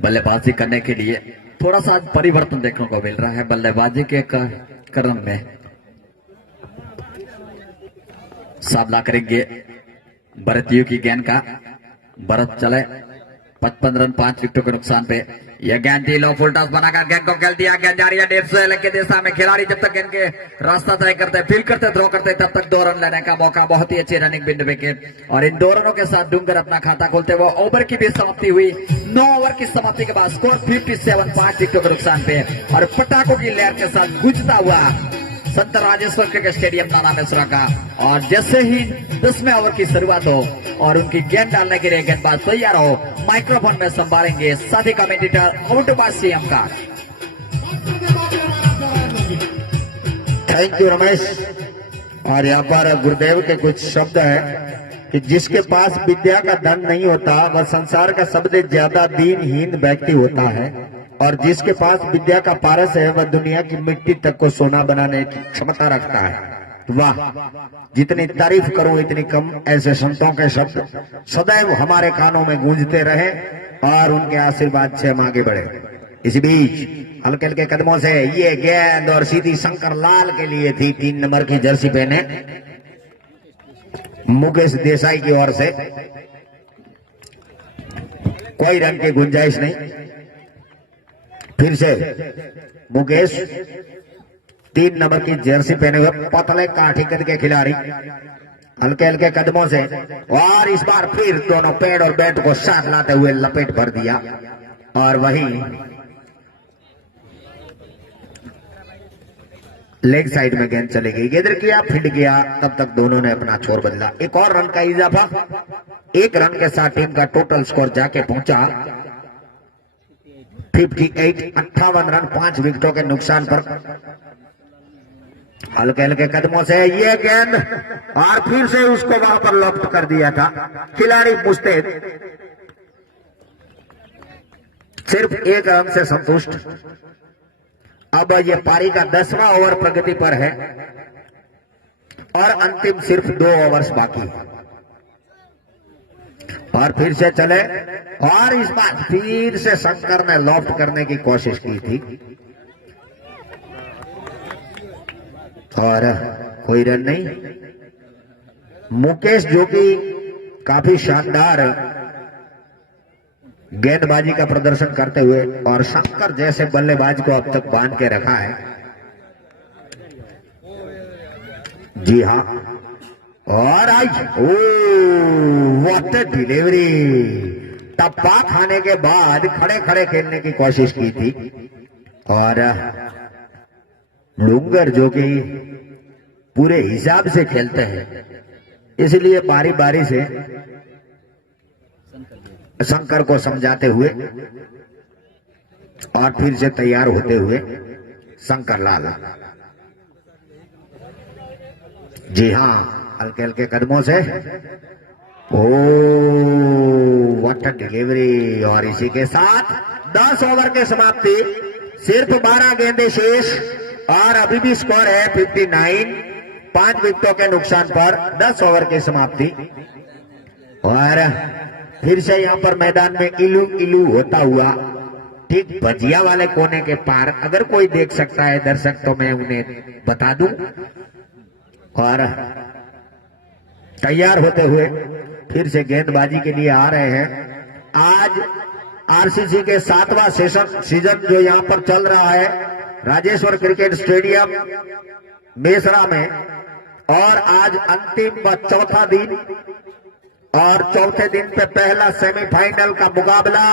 बल्लेबाजी करने के लिए। थोड़ा सा परिवर्तन देखने को मिल रहा है बल्लेबाजी के क्रम में। सामना करेंगे भारतीयों की गेंद का, भरत चले 55 रन 5 विकेटों के नुकसान पे। यह गेंद लो फुल टॉस बनाकर गेंद को खेल दिया, गेंद जा रही है 150 के दिशा में। खिलाड़ी जब तक गेंद के रास्ता तय करते, फील करते, थ्रो करते, तब तक 2 रन लेने का मौका। बहुत ही अच्छी रनिंग बिंदु विकेट, और इन 2 रनों के साथ डूंगर अपना खाता खोलते हुए ओवर की भी समाप्ति हुई। 9 ओवर की समाप्ति के बाद स्कोर 57 5 विकेटों के नुकसान पे। और पटाखों की लहर के साथ गूंजता हुआ संत राजेश्वर क्रिकेट स्टेडियम नाना मिश्रा का। और जैसे ही 10वें ओवर की शुरुआत हो और उनकी गेंद डालने के लिए गेंदबाज तैयार हो, माइक्रोफोन में संभालेंगे साथी कमेंटेटर अवंटुबा सीएम का। Thank you Ramesh. और यहाँ पर गुरुदेव के कुछ शब्द हैं कि जिसके पास विद्या का धन नहीं होता वह संसार का सबसे ज्यादा दीनहीन व्यक्ति होता है, और जिसके पास विद्या का पारस है वह दुनिया की मिट्टी तक को सोना बनाने की क्षमता रखता है। वाह, जितनी तारीफ करो इतनी कम। ऐसे संतों के शब्द सदैव हमारे कानों में गूंजते रहे और उनके आशीर्वाद से हम आगे बढ़े। इस बीच हल्के हल्के कदमों से ये गेंद और सीधी शंकर लाल के लिए थी, 3 नंबर की जर्सी पहने मुकेश देसाई की ओर से। कोई रन की गुंजाइश नहीं। फिर से मुकेश 3 नंबर की जर्सी पहने हुए पतले काठी कद के खिलाड़ी हल्के हल्के कदमों से, और इस बार फिर दोनों पैड और बैट को साथ लाते हुए लपेट भर दिया। और वहीं लेग साइड में गेंद चली गई, इधर किया फिट गया, तब तक दोनों ने अपना छोर बदला। एक और रन का इजाफा, 1 रन के साथ टीम का टोटल स्कोर जाके पहुंचा 58 रन 5 विकेटों के नुकसान पर। हल्के हल्के कदमों से ये गेंद, और फिर से उसको वहां पर लॉफ्ट कर दिया था खिलाड़ी मुस्तैद। सिर्फ 1 रन से संतुष्ट। अब ये पारी का 10वां ओवर प्रगति पर है और अंतिम सिर्फ 2 ओवर्स बाकी। और फिर से चले और इस बार फिर से शंकर ने लॉफ्ट करने की कोशिश की थी और कोई रन नहीं। मुकेश जो कि काफी शानदार गेंदबाजी का प्रदर्शन करते हुए और शंकर जैसे बल्लेबाज को अब तक बांध के रखा है। जी हाँ, और आई व्हाट डिलीवरी, टप्पा खाने के बाद खड़े खड़े खेलने की कोशिश की थी और डूंगर जो कि पूरे हिसाब से खेलते हैं इसलिए बारी बारी से शंकर को समझाते हुए और फिर से तैयार होते हुए शंकर लाल। जी हाँ, हल्के हल्के कदमों से व्हाट डिलीवरी और इसी के साथ 10 ओवर के समाप्ति, सिर्फ 12 गेंदें शेष और अभी भी स्कोर है 59। 5 विकेटों के नुकसान पर 10 ओवर की समाप्ति और फिर से यहां पर मैदान में इलू इलू होता हुआ ठीक भजिया वाले कोने के पार, अगर कोई देख सकता है दर्शक तो मैं उन्हें बता दूं। और तैयार होते हुए फिर से गेंदबाजी के लिए आ रहे हैं। आज आरसीसी के 7वां सीजन जो यहां पर चल रहा है राजेश्वर क्रिकेट स्टेडियम मेसरा में, और आज अंतिम व चौथा दिन और चौथे दिन पे पहला सेमीफाइनल का मुकाबला।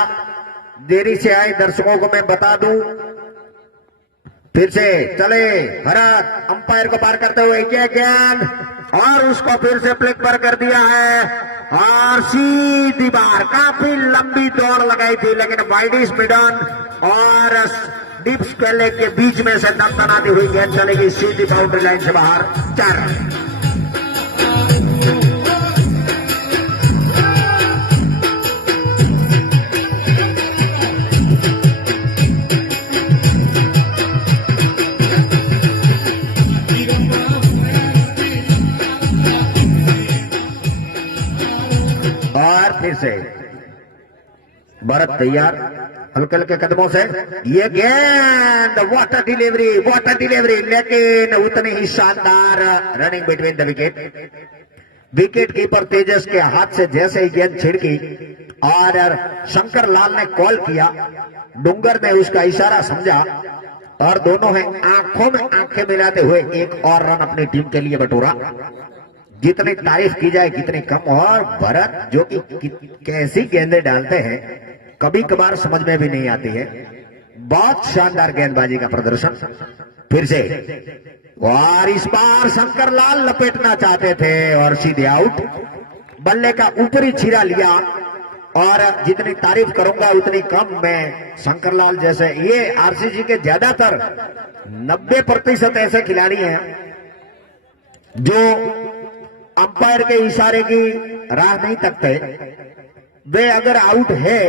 देरी से आए दर्शकों को मैं बता दूं, फिर से चले भरत अंपायर को पार करते हुए ये गेंद और उसको फिर से फ्लिक पर कर दिया है और सीधी बार, काफी लंबी दौड़ लगाई थी लेकिन वाइडिस मिडन और डीप स्क्वेयर के बीच में से दंदनाती हुई गेंद चलेगी सीधी बाउंड्री लाइन से बाहर। 4 और फिर से भरत तैयार हल्के हल्के कदमों से ये गेंद, वाटर डिलीवरी, लेकिन उतनी ही शानदार running between the wicket keeper Tejas के हाथ से जैसे ही गेंद छिड़की और शंकर लाल ने कॉल किया, डूंगर ने उसका इशारा समझा और दोनों ने आंखों में आंखें मिलाते हुए एक और रन अपनी टीम के लिए बटोरा। जितनी तारीफ की जाए कितनी कम। और भरत जो कि कैसी गेंदें डालते हैं कभी कभार समझ में भी नहीं आती है। बहुत शानदार गेंदबाजी का प्रदर्शन। फिर से और इस बार शंकर लाल लपेटना चाहते थे और सीधे आउट। बल्ले का ऊपरी छिरा लिया और जितनी तारीफ करूंगा उतनी कम। मैं शंकर लाल जैसे, ये आरसीसी के ज्यादातर 90% ऐसे खिलाड़ी हैं जो अंपायर के इशारे की राह नहीं तकते। वे अगर आउट है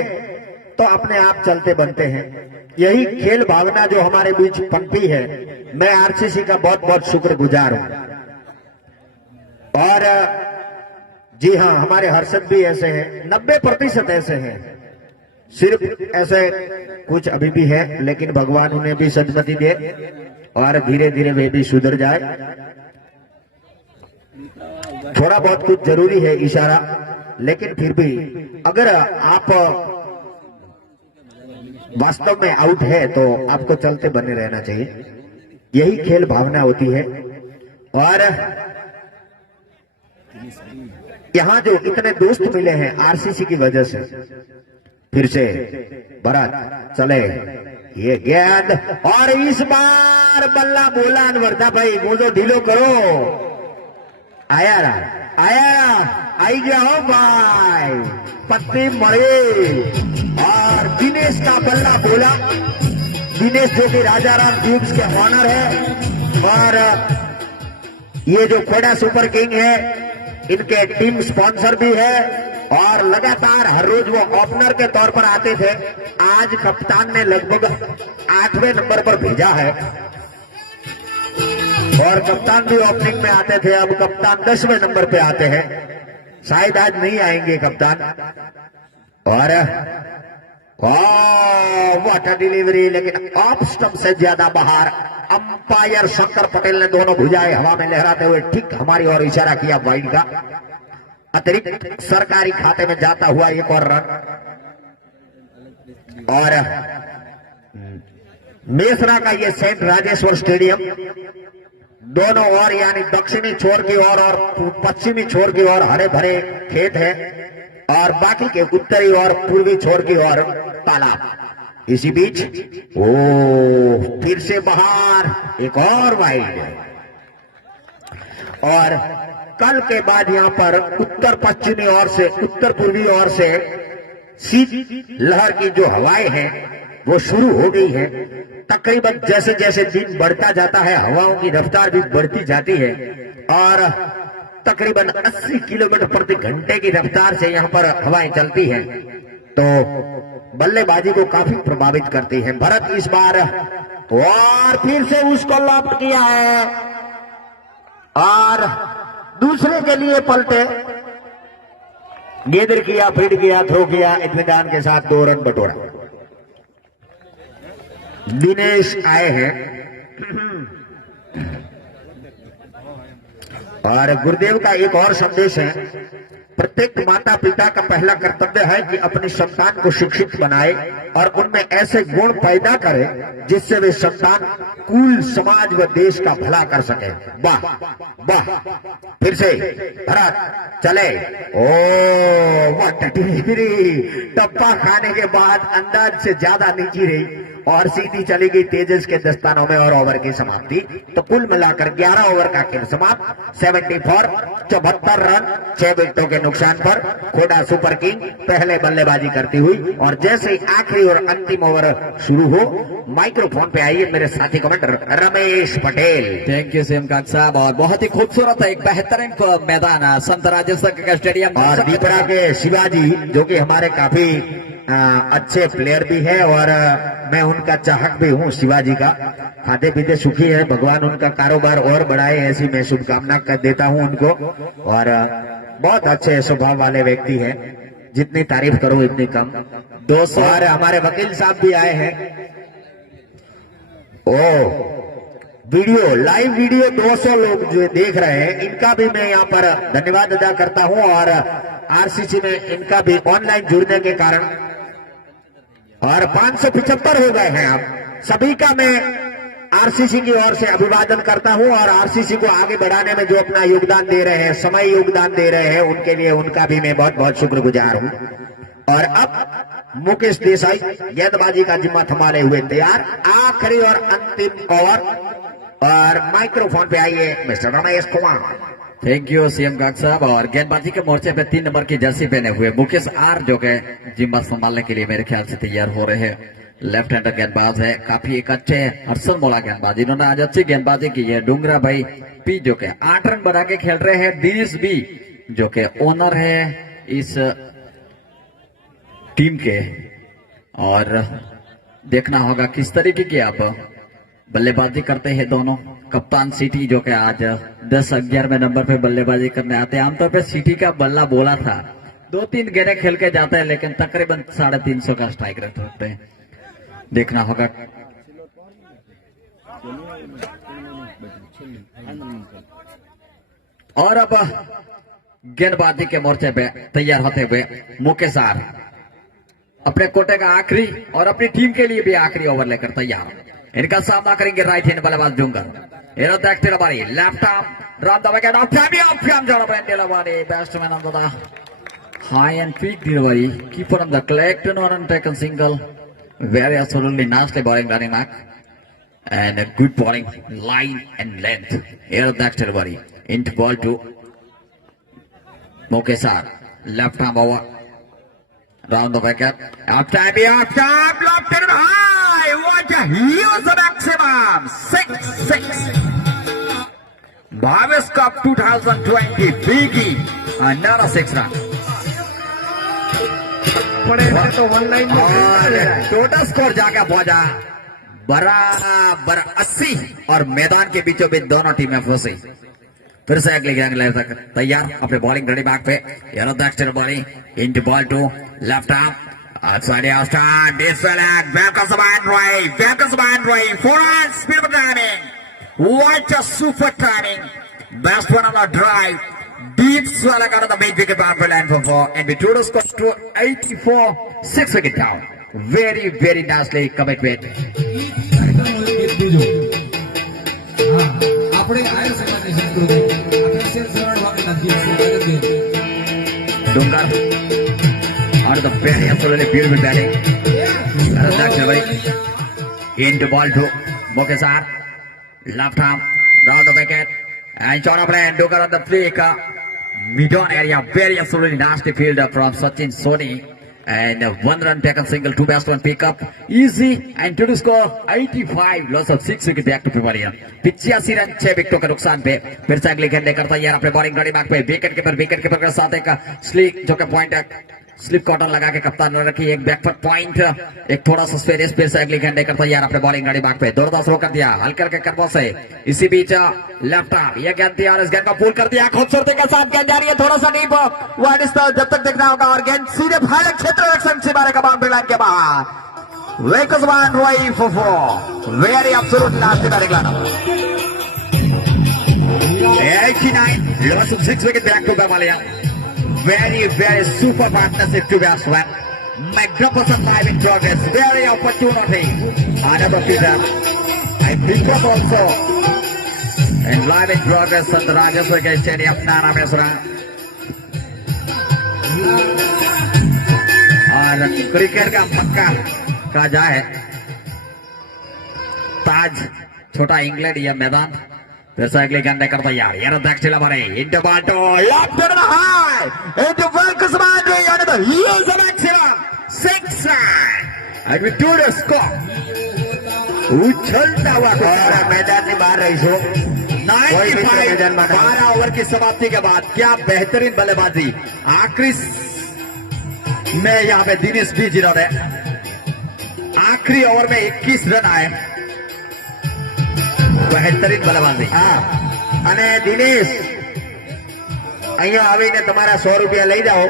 तो अपने आप चलते बनते हैं। यही खेल भावना जो हमारे बीच पनपी है, मैं आरसीसी का बहुत बहुत शुक्रगुजार हूं। और जी हां, हमारे हर्षद भी ऐसे हैं, 90% ऐसे हैं। सिर्फ ऐसे कुछ अभी भी है, लेकिन भगवान उन्हें भी सद्गति दे और धीरे धीरे वे भी सुधर जाए। थोड़ा बहुत कुछ जरूरी है इशारा, लेकिन फिर भी अगर आप वास्तव में आउट है तो आपको चलते बने रहना चाहिए। यही खेल भावना होती है। और यहां जो इतने दोस्त मिले हैं आरसीसी की वजह से। फिर से भरत चले ये गेंद और इस बार बल्ला बोला अनवर्धा भाई, मुझे ढीलो करो। आया आई गया हो भाई, पत्नी मरे और दिनेश का बल्ला बोला। दिनेश जो कि राजाराम ट्यूब्स के ऑनर है और ये जो खोड़ा सुपर किंग है इनके टीम स्पॉन्सर भी है और लगातार हर रोज वो ओपनर के तौर पर आते थे। आज कप्तान ने लगभग 8वें नंबर पर भेजा है और कप्तान भी ओपनिंग में आते थे, अब कप्तान 10वें नंबर पे आते हैं। शायद आज नहीं आएंगे कप्तान। और व्हाट अ डिलीवरी, लेकिन ऑफ स्टंप से ज्यादा बाहर। अंपायर शंकर पटेल ने दोनों भुजाएं हवा में लहराते हुए ठीक हमारी ओर इशारा किया वाइड का। अतिरिक्त सरकारी खाते में जाता हुआ एक और रन। और मेसरा का ये सेंट राजेश्वर स्टेडियम दोनों ओर यानी दक्षिणी छोर की ओर और पश्चिमी छोर की ओर हरे भरे खेत है और बाकी के उत्तरी और पूर्वी छोर की ओर तालाब। इसी बीच फिर से बाहर एक और वाइड। और कल के बाद यहां पर उत्तर पश्चिमी ओर से उत्तर पूर्वी ओर से शीत लहर की जो हवाएं हैं वो शुरू हो गई है। तकरीबन जैसे जैसे दिन बढ़ता जाता है हवाओं की रफ्तार भी बढ़ती जाती है और तकरीबन 80 किलोमीटर प्रति घंटे की रफ्तार से यहां पर हवाएं चलती हैं, तो बल्लेबाजी को काफी प्रभावित करती है। भरत इस बार और फिर से उसको लॉफ्ट किया है और दूसरे के लिए पलटे। गेंद किया, फील्ड किया, थ्रो किया, इत्मीनान के साथ 2 रन बटोरा। दिनेश आए हैं और गुरुदेव का एक और संदेश है। प्रत्येक माता पिता का पहला कर्तव्य है कि अपनी संतान को शिक्षित बनाए और उनमें ऐसे गुण पैदा करे जिससे वे संतान कुल समाज व देश का भला कर सके। वाह वाह, फिर से भरत चले। वाह डिलीवरी, टप्पा खाने के बाद अंदाज से ज्यादा नीची रही और सीधी चली गई तेजस के दस्तानों में और ओवर की समाप्ति। तो कुल मिलाकर 11 ओवर का खेल समाप्त। 74 74 रन 6 विकेटों के नुकसान पर खोड़ा सुपर किंग पहले बल्लेबाजी करती हुई। और जैसे ही आखिरी और अंतिम ओवर शुरू हो, माइक्रोफोन पे आइए मेरे साथी commenter Ramesh Patel. Thank you CM काक साहब। और बहुत ही खूबसूरत एक बेहतरीन मैदान संत राजेश्वर स्टेडियम और दीपड़ा के शिवाजी जो कि हमारे काफी अच्छे प्लेयर भी है और मैं उनका चाहक भी हूँ शिवाजी का। खाते पीते सुखी है, भगवान उनका कारोबार और बढ़ाए, ऐसी मैं शुभकामना कर देता हूँ उनको। और बहुत अच्छे स्वभाव वाले व्यक्ति हैं, जितनी तारीफ करो इतनी कम। 200 और हमारे वकील साहब भी आए हैं। वीडियो लाइव वीडियो 200 लोग जो देख रहे हैं, इनका भी मैं यहाँ पर धन्यवाद अदा करता हूँ। और आरसीसी में इनका भी ऑनलाइन जुड़ने के कारण और 575 हो गए हैं। अब सभी का मैं आरसीसी की ओर से अभिवादन करता हूं और आरसीसी को आगे बढ़ाने में जो अपना योगदान दे रहे हैं, समय योगदान दे रहे हैं, उनके लिए उनका भी मैं बहुत बहुत शुक्रगुजार हूं। और अब मुकेश देसाई गेंदबाजी का जिम्मा संभाले हुए तैयार। आखिरी और अंतिम ओवर और माइक्रोफोन पे आइए mister Ramesh Kumar. Thank you CM काक साहब। और गेंदबाजी के मोर्चे पे 3 नंबर की जर्सी पहने हुए मुकेश आर जो के जिम्मा संभालने के लिए मेरे ख्याल से तैयार हो रहे हैं। लेफ्ट हैंडर गेंदबाज है, काफी एक अच्छे हर्षल मोला गेंदबाज, इन्होंने आज अच्छी गेंदबाजी की है। डूंगरा भाई पी जो के 8 रन बना के खेल रहे हैं। दिनेश बी जो के ओनर है इस टीम के। और देखना होगा किस तरीके की आप बल्लेबाजी करते हैं दोनों। कप्तान सिटी जो कि आज 10-11वें नंबर पे बल्लेबाजी करने आते हैं। आमतौर पे सिटी का बल्ला बोला था 2-3 गेंदें खेल के जाते हैं, लेकिन तकरीबन 350 का स्ट्राइक रेट रखते हैं। देखना होगा। और अब गेंदबाजी के मोर्चे पे तैयार होते हुए मुकेश आर अपने कोटे का आखिरी और अपनी टीम के लिए भी आखिरी ओवर लेकर तैयार। इनका सामना करेंगे राइट हैंड बल्लेबाज डूंगर। देखते Rabari left arm Ram the wicket of time जरा पे Delawari batsman on the high and quick delivery, keeper on the collect no run taken single, very absolutely nicely bowling running back and a good bowling line and length. Here that delivery into ball to Mokesar, left arm over round the wicket off time left and high. What a huge maximum 6-6. Bhavesh Cup 2020 Biggie another 6 run. और total score जाकर पहुंचा बराबर 80 और मैदान के बीचों बीच दोनों टीमें फंसी। फिर से अगले गेंद तक तैयार अपने बॉलिंग रेडी बैक पे यार that's bowling into ball to left arm outside the outside this leg Beckham and Ray for us speed timing what a super timing best one on the drive deep swell out of the mid wicket boundary line for 4 and we drew the score to 84 6 wicket down very nicely commitment આપણે આયર સમાજની સંસ્કૃતિ આપણે સરળ વાક્ય નથી Dungar on the very absolutely beautiful batting. Into ball to Mokesar. Left arm down the wicket. And shot of land. Dungar on the flick. Mid-on area. Very absolutely nasty fielder from Sachin Soni. And 1 run taken single, 2 batsmen pick up. Easy and to the score 85. Loss of 6 wicket back to Pivarian. 85 run 6 विकेटों के नुकसान पे फिर से अगले गेंद लेकर तैयार अपने बॉलिंग रेडी बैक पे विकेट कीपर के साथ एक स्लिक जो कि पॉइंट स्लिप कॉटन लगा के कप्तान ने रखी एक बैक पर पॉइंट एक थोड़ा सा स्पेस फिर से अगली गेंद लेकर तैयार अपने बॉलिंग रेडी बैक पे दौड़ता स्लो कर दिया हल्के हल्के कर्मों से इसी बीच लेफ्ट आर्म ये गेंद थी और इस गेंद को पुल कर दिया खूबसूरती के साथ गेंद जा रही है थोड़ा सा डीप वाइड जब तक देखना होगा और गेंद सीधे फायर क्षेत्र रक्षण से मारे का बाउंड्री लाइन के बाहर Beckham Ray for 4 very absolute last batting lineup 89 loss of 6 wicket back to Bavalia very super partnership to batsman magnificent live in progress very opportunity another fielder I pick up also and live in progress at the Rajasthan Stadium Nana Mesra और cricket का मक्का का जाए ताज छोटा England यह मैदान फिर से अगले गेंद करता यार यार दक्षिण मारे into ball to left and high into Beckham and Ray on the heels of maximum 6 and we do the score उछलता हुआ मैदान में बाहर रही सो 95 12 ओवर की समाप्ति के बाद क्या बेहतरीन बल्लेबाजी आखिरी में यहाँ पे दिनेश भी जिन्होंने आखिरी ओवर में 21 रन आए बेहतरीन बल्लेबाजी અને દિનેશ અહીંયા આવીને તમારા 100 રૂપિયા લઈ જાઓ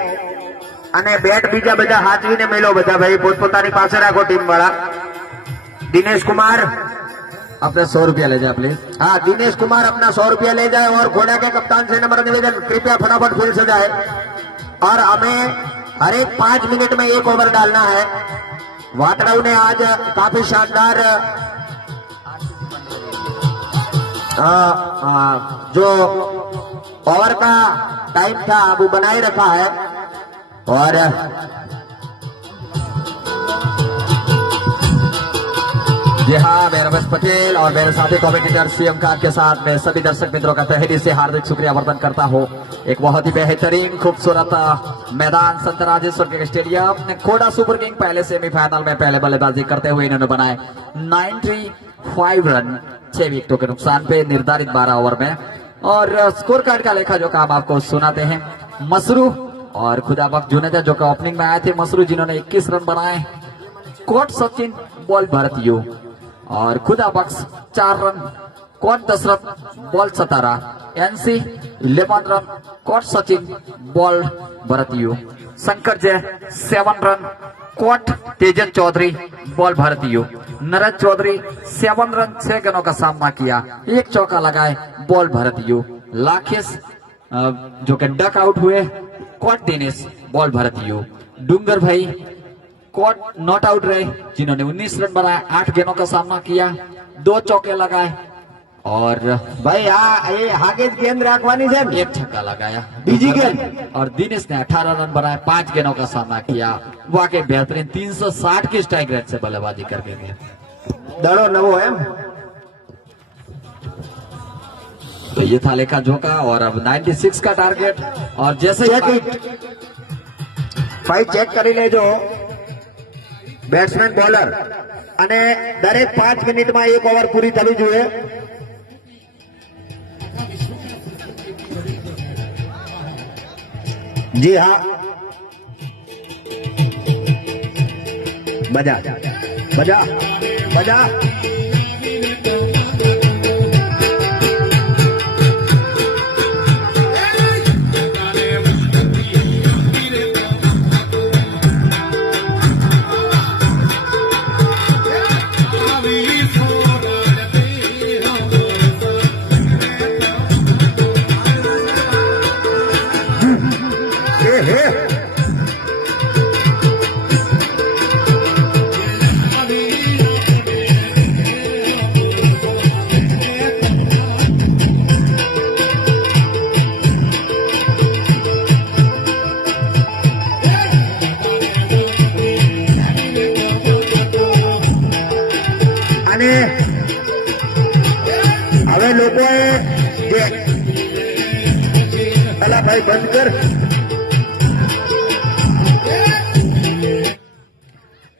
અને બેટ બીજા બધા હાથવીને મેલો બધા ભાઈ પોતપોતાની પાસે રાખો ટીમ વાળા દિનેશ कुमार अपने 100 रुपया ले जाए प्लीज हाँ दिनेश कुमार अपना 100 रुपया ले जाए और घोड़ा के कप्तान से नंबर निवेदन कृपया फटाफट फील्ड से जाए और हमें हर एक 5 मिनट में 1 ओवर डालना है वाटड़ाऊ ने आज काफी शानदार जो ओवर का टाइम था वो बनाए रखा है और जी हाँ मेरा रमेश पटेल और मेरे साथी कमेंटेटर सीएम कार के साथ मैं सभी दर्शक मित्रों का तहे दिल से हार्दिक शुक्रिया वर्तन करता हूँ एक बहुत ही बेहतरीन खूबसूरत मैदान संत राजेश्वर के स्टेडियम ने खोड़ा सुपर किंग पहले सेमीफाइनल में पहले बल्लेबाजी करते हुए इन्होंने बनाए 95 रन 6 विकेटों के नुकसान पे निर्धारित 12 ओवर में और स्कोर कार्ड का लेखा जोखा हम आपको सुनाते हैं मसरू और खुदाबख्श जुनेजा जो कि ओपनिंग में आए थे मसरू जिन्होंने 21 रन बनाए कोट सचिन बॉल भरत यू और Khudabakhsh 4 run caught Dashrath ball 17 एनसी 11 run caught Sachin ball Bharat यू Shankar Jay 7 run caught Tejan Chaudhary ball Bharat यू नरेश चौधरी 7 रन 6 गेंदों का सामना किया एक चौका लगाए बॉल भरत यू लाखेश जो कि डक आउट हुए कोट दिनेश बॉल भरत यू डूंगर भाई कोट नॉट आउट रहे जिन्होंने 19 रन बनाए 8 गेंदों का सामना किया 2 चौके लगाए और भाई आगे गेंद रखवानी है एक छक्का लगाया बीजी गेंद और दिनेश ने 18 रन बनाए 5 गेंदों का सामना किया वाकई बेहतरीन 360 की स्ट्राइक रेट से बल्लेबाजी करके गए दड़ो नवो है तो ये था लेखा जोखा और अब 96 का टारगेट और जैसे फाइट चेक करी ले जो બેટ્સમેન બોલર અને દરેક 5 મિનિટમાં 1 ઓવર પૂરી થવી જોઈએ જી હા બજા બજા બજા ઉધર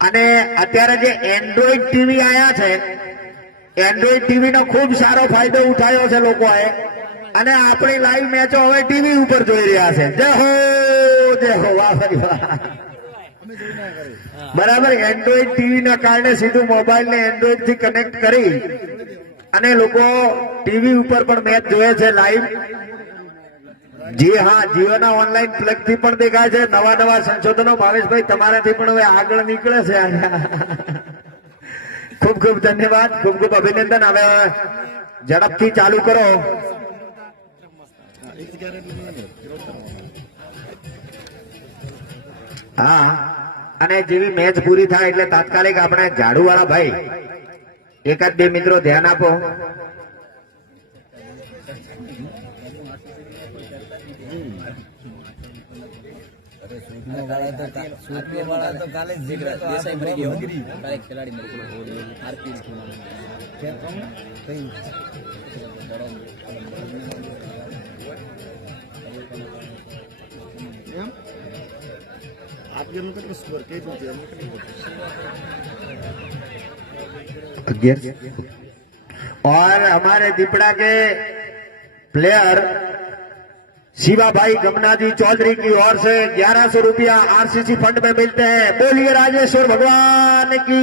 અને અત્યારે જે એન્ડ્રોઈડ ટીવી આયા છે, એન્ડ્રોઈડ ટીવી નો ખૂબ સારો ફાયદો ઉઠાવ્યો છે લોકોએ અને આપણી લાઈવ મેચો હવે ટીવી ઉપર જોઈ રહ્યા છે. જય હો, જય હો, વાહ ભાઈ વાહ. બરાબર, એન્ડ્રોઈડ ટીવી ના કારણે સીધું મોબાઈલ ને એન્ડ્રોઈડ થી કનેક્ટ કરી અને લોકો ટીવી ઉપર પણ મેચ જોયે છે લાઈવ. જી હા, જીઓના ઓનલાઈન પ્લગ થી પણ દેખાય છે. નવા નવા સંશોધનો ભાવેશભાઈ તમારાથી પણ હવે આગળ નીકળે છે. ખૂબ ખૂબ ધન્યવાદ, ખૂબ ખૂબ અભિનંદન. હવે ઝડપથી ચાલુ કરો. હા, અને જેવી મેચ પૂરી થાય એટલે તાત્કાલિક આપણે ઝાડુ વાળા ભાઈ એકાદ બે મિત્રો ધ્યાન આપો. વાળા તો કાલે જ દેસાઈ મરી ગયો, કાલે ખેલાડી મરી ગયો આરપી. और हमारे दीपड़ा के प्लेयर शिवा भाई गमना जी चौधरी की ओर से 1100 रुपया आरसीसी फंड में मिलते हैं. बोलिए राजेश्वर भगवान की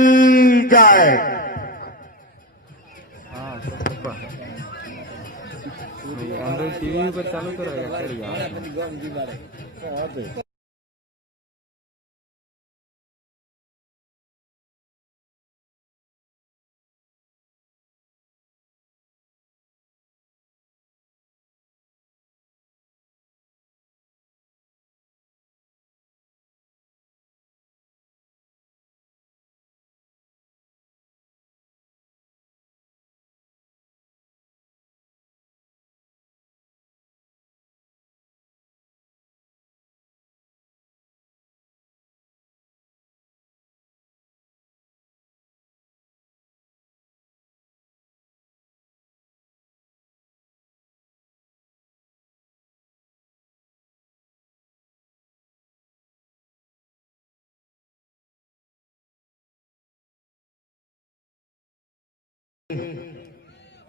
जय. टीवी पर चालू करो.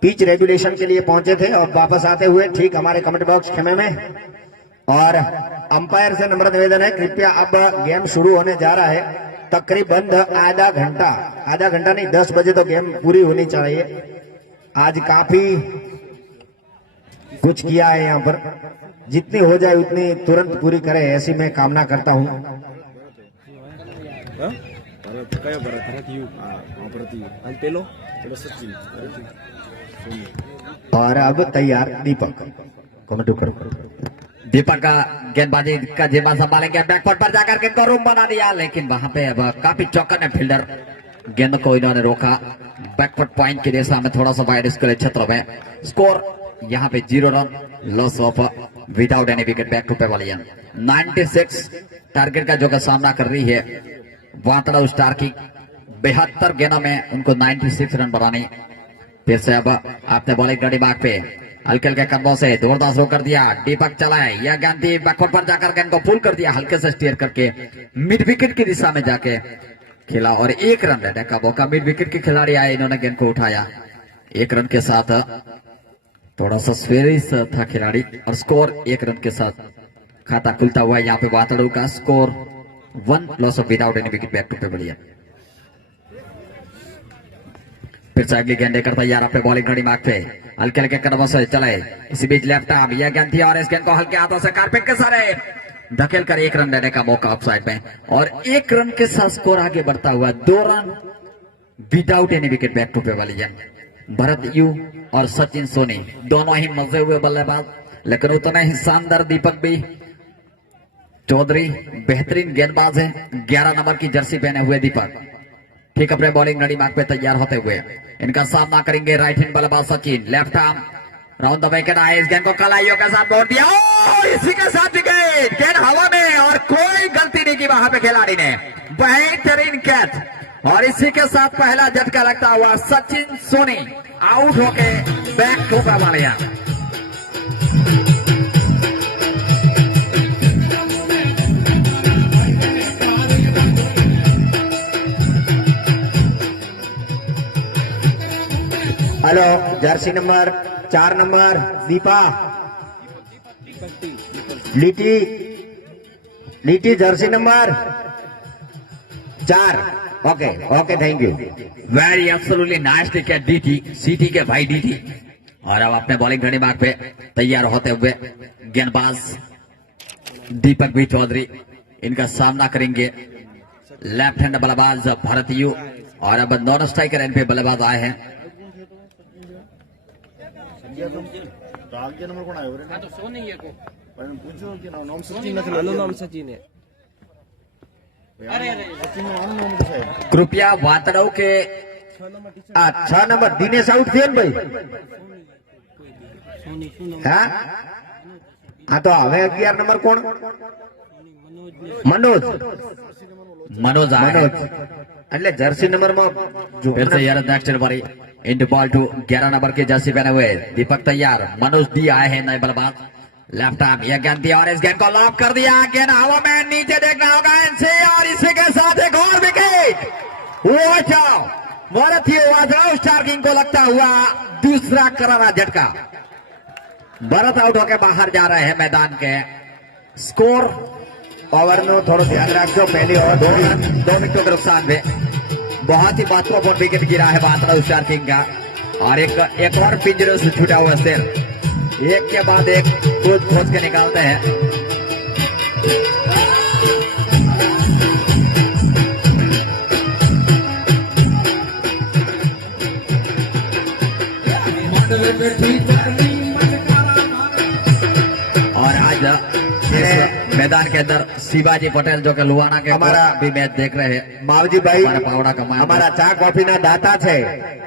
पिच रेगुलेशन के लिए पहुंचे थे और वापस आते हुए ठीक हमारे कमेंट बॉक्स खेमे में. और अंपायर से नम्र निवेदन है, कृपया अब गेम शुरू होने जा रहा है. तकरीबन आधा घंटा नहीं 10 बजे तो गेम पूरी होनी चाहिए. आज काफी कुछ किया है यहाँ पर, जितनी हो जाए उतनी तुरंत पूरी करे ऐसी मैं कामना करता हूँ. और अब तैयार दीपक. कमेंट करो. दीपक का गेंदबाजी का जिम्मा संभालेंगे. बैकफुट पर जाकर गेंद को रूम बना दिया, लेकिन वहां पे अब काफी चौकन है फील्डर. गेंद को इन्होंने रोका. बैकफुट पॉइंट की दिशा में थोड़ा सा वाइड स्क्वायर क्षेत्र में. स्कोर यहाँ पे 0 run, loss of without any wicket. Back to pavilion 96 target का जो का सामना कर रही है वातड़ा स्टार की. 72 गेंदों में उनको 96 रन बनानी. फिर से अब आपने बॉलिंग गड़ी बाग पे हल्के हल्के कंधों से जोरदार शुरू कर दिया. दीपक चलाए, यह गेंद बैकवर्ड पर जाकर गेंद को पुल कर दिया, हल्के से स्टीयर करके मिड विकेट की दिशा में जाके खेला और 1 रन लेने का मौका. मिड विकेट के खिलाड़ी आए, इन्होंने गेंद को उठाया. 1 रन के साथ थोड़ा सा स्वेरिश था खिलाड़ी और स्कोर 1 रन के साथ खाता खुलता हुआ. यहाँ पे वातड़ू का score 1, loss of without any wicket. Back to pavilion. फिर से अगली गेंद लेकर तैयार अपने बॉलिंग घड़ी मार्ग पे हल्के हल्के कदमों से चले. इसी बीच लेफ्ट आर्म यह गेंद थी और इस गेंद को हल्के हाथों से कारपेट के सारे धकेल कर 1 रन लेने का मौका ऑफसाइड में. और 1 रन के साथ स्कोर आगे बढ़ता हुआ. 2 run without any wicket. Back to pavilion. Bharat यू और सचिन सोनी दोनों ही मजे हुए बल्लेबाज, लेकिन उतने ही शानदार दीपक भी. चौधरी बेहतरीन गेंदबाज है. 11 नंबर की जर्सी पहने हुए दीपक ठीक अपने बॉलिंग घड़ी मार्ग पे तैयार होते हुए इनका सामना करेंगे राइट हैंड बल्लेबाज Sachin. Left arm round the wicket आए. इस गेंद को कलाइयों के साथ मोड़ दिया. इसी के साथ विकेट. गेंद हवा में और कोई गलती नहीं की वहां पे खिलाड़ी ने. बेहतरीन कैच और इसी के साथ पहला झटका लगता हुआ सचिन सोनी आउट होके back to pavilion. Hello jersey number 4 number Deepa लीटी लीटी jersey number 4 okay okay thank you very absolutely nice take care डीटी सीटी के भाई डीटी। और अब अपने बॉलिंग घड़ी मार्ग पे तैयार होते हुए गेंदबाज दीपक भी चौधरी इनका सामना करेंगे। लेफ्ट हैंड बल्लेबाज भरत यू और अब नॉन स्ट्राइकर एंड पे बल्लेबाज आए हैं। कृपया वातड़ो के 6 नंबर दिनेश आउट થયો ને ભાઈ હા આ તો હવે 11 નંબર કોણ मनोज मनोज आए हैं। એટલે જર્સી नंबर में फिर से यार नेक्स्ट बारी इंटू बॉल टू 11 नंबर के जर्सी पहने हुए दीपक तैयार। मनोज दी आए हैं नए बल्लेबाज। लेफ्ट आर्म यह गेंद थी और इस गेंद को लॉक कर दिया। गेंद हवा में नीचे देखना होगा इनसे और इसी के साथ एक और विकेट। वॉच आउट भारतीय वाजराव स्टार किंग को लगता हुआ दूसरा करारा झटका। भरत आउट होकर बाहर जा रहे हैं मैदान के। स्कोर ओवर नो थोड़ा ध्यान रखो पहली ओवर 2 विकेटों के नुकसान में बहुत ही महत्वपूर्ण विकेट गिरा है वाजराव स्टार किंग का। और एक और पिंजरे से छूटा हुआ शेर एक के बाद एक खोज के निकालते हैं। और आज मैदान के अंदर शिवाजी पटेल जो कि लुवाना के हमारा भी मैच देख रहे हैं। मावजी भाई हमारा पावड़ा कमाया અમારા ચા કોફીના દાતા છે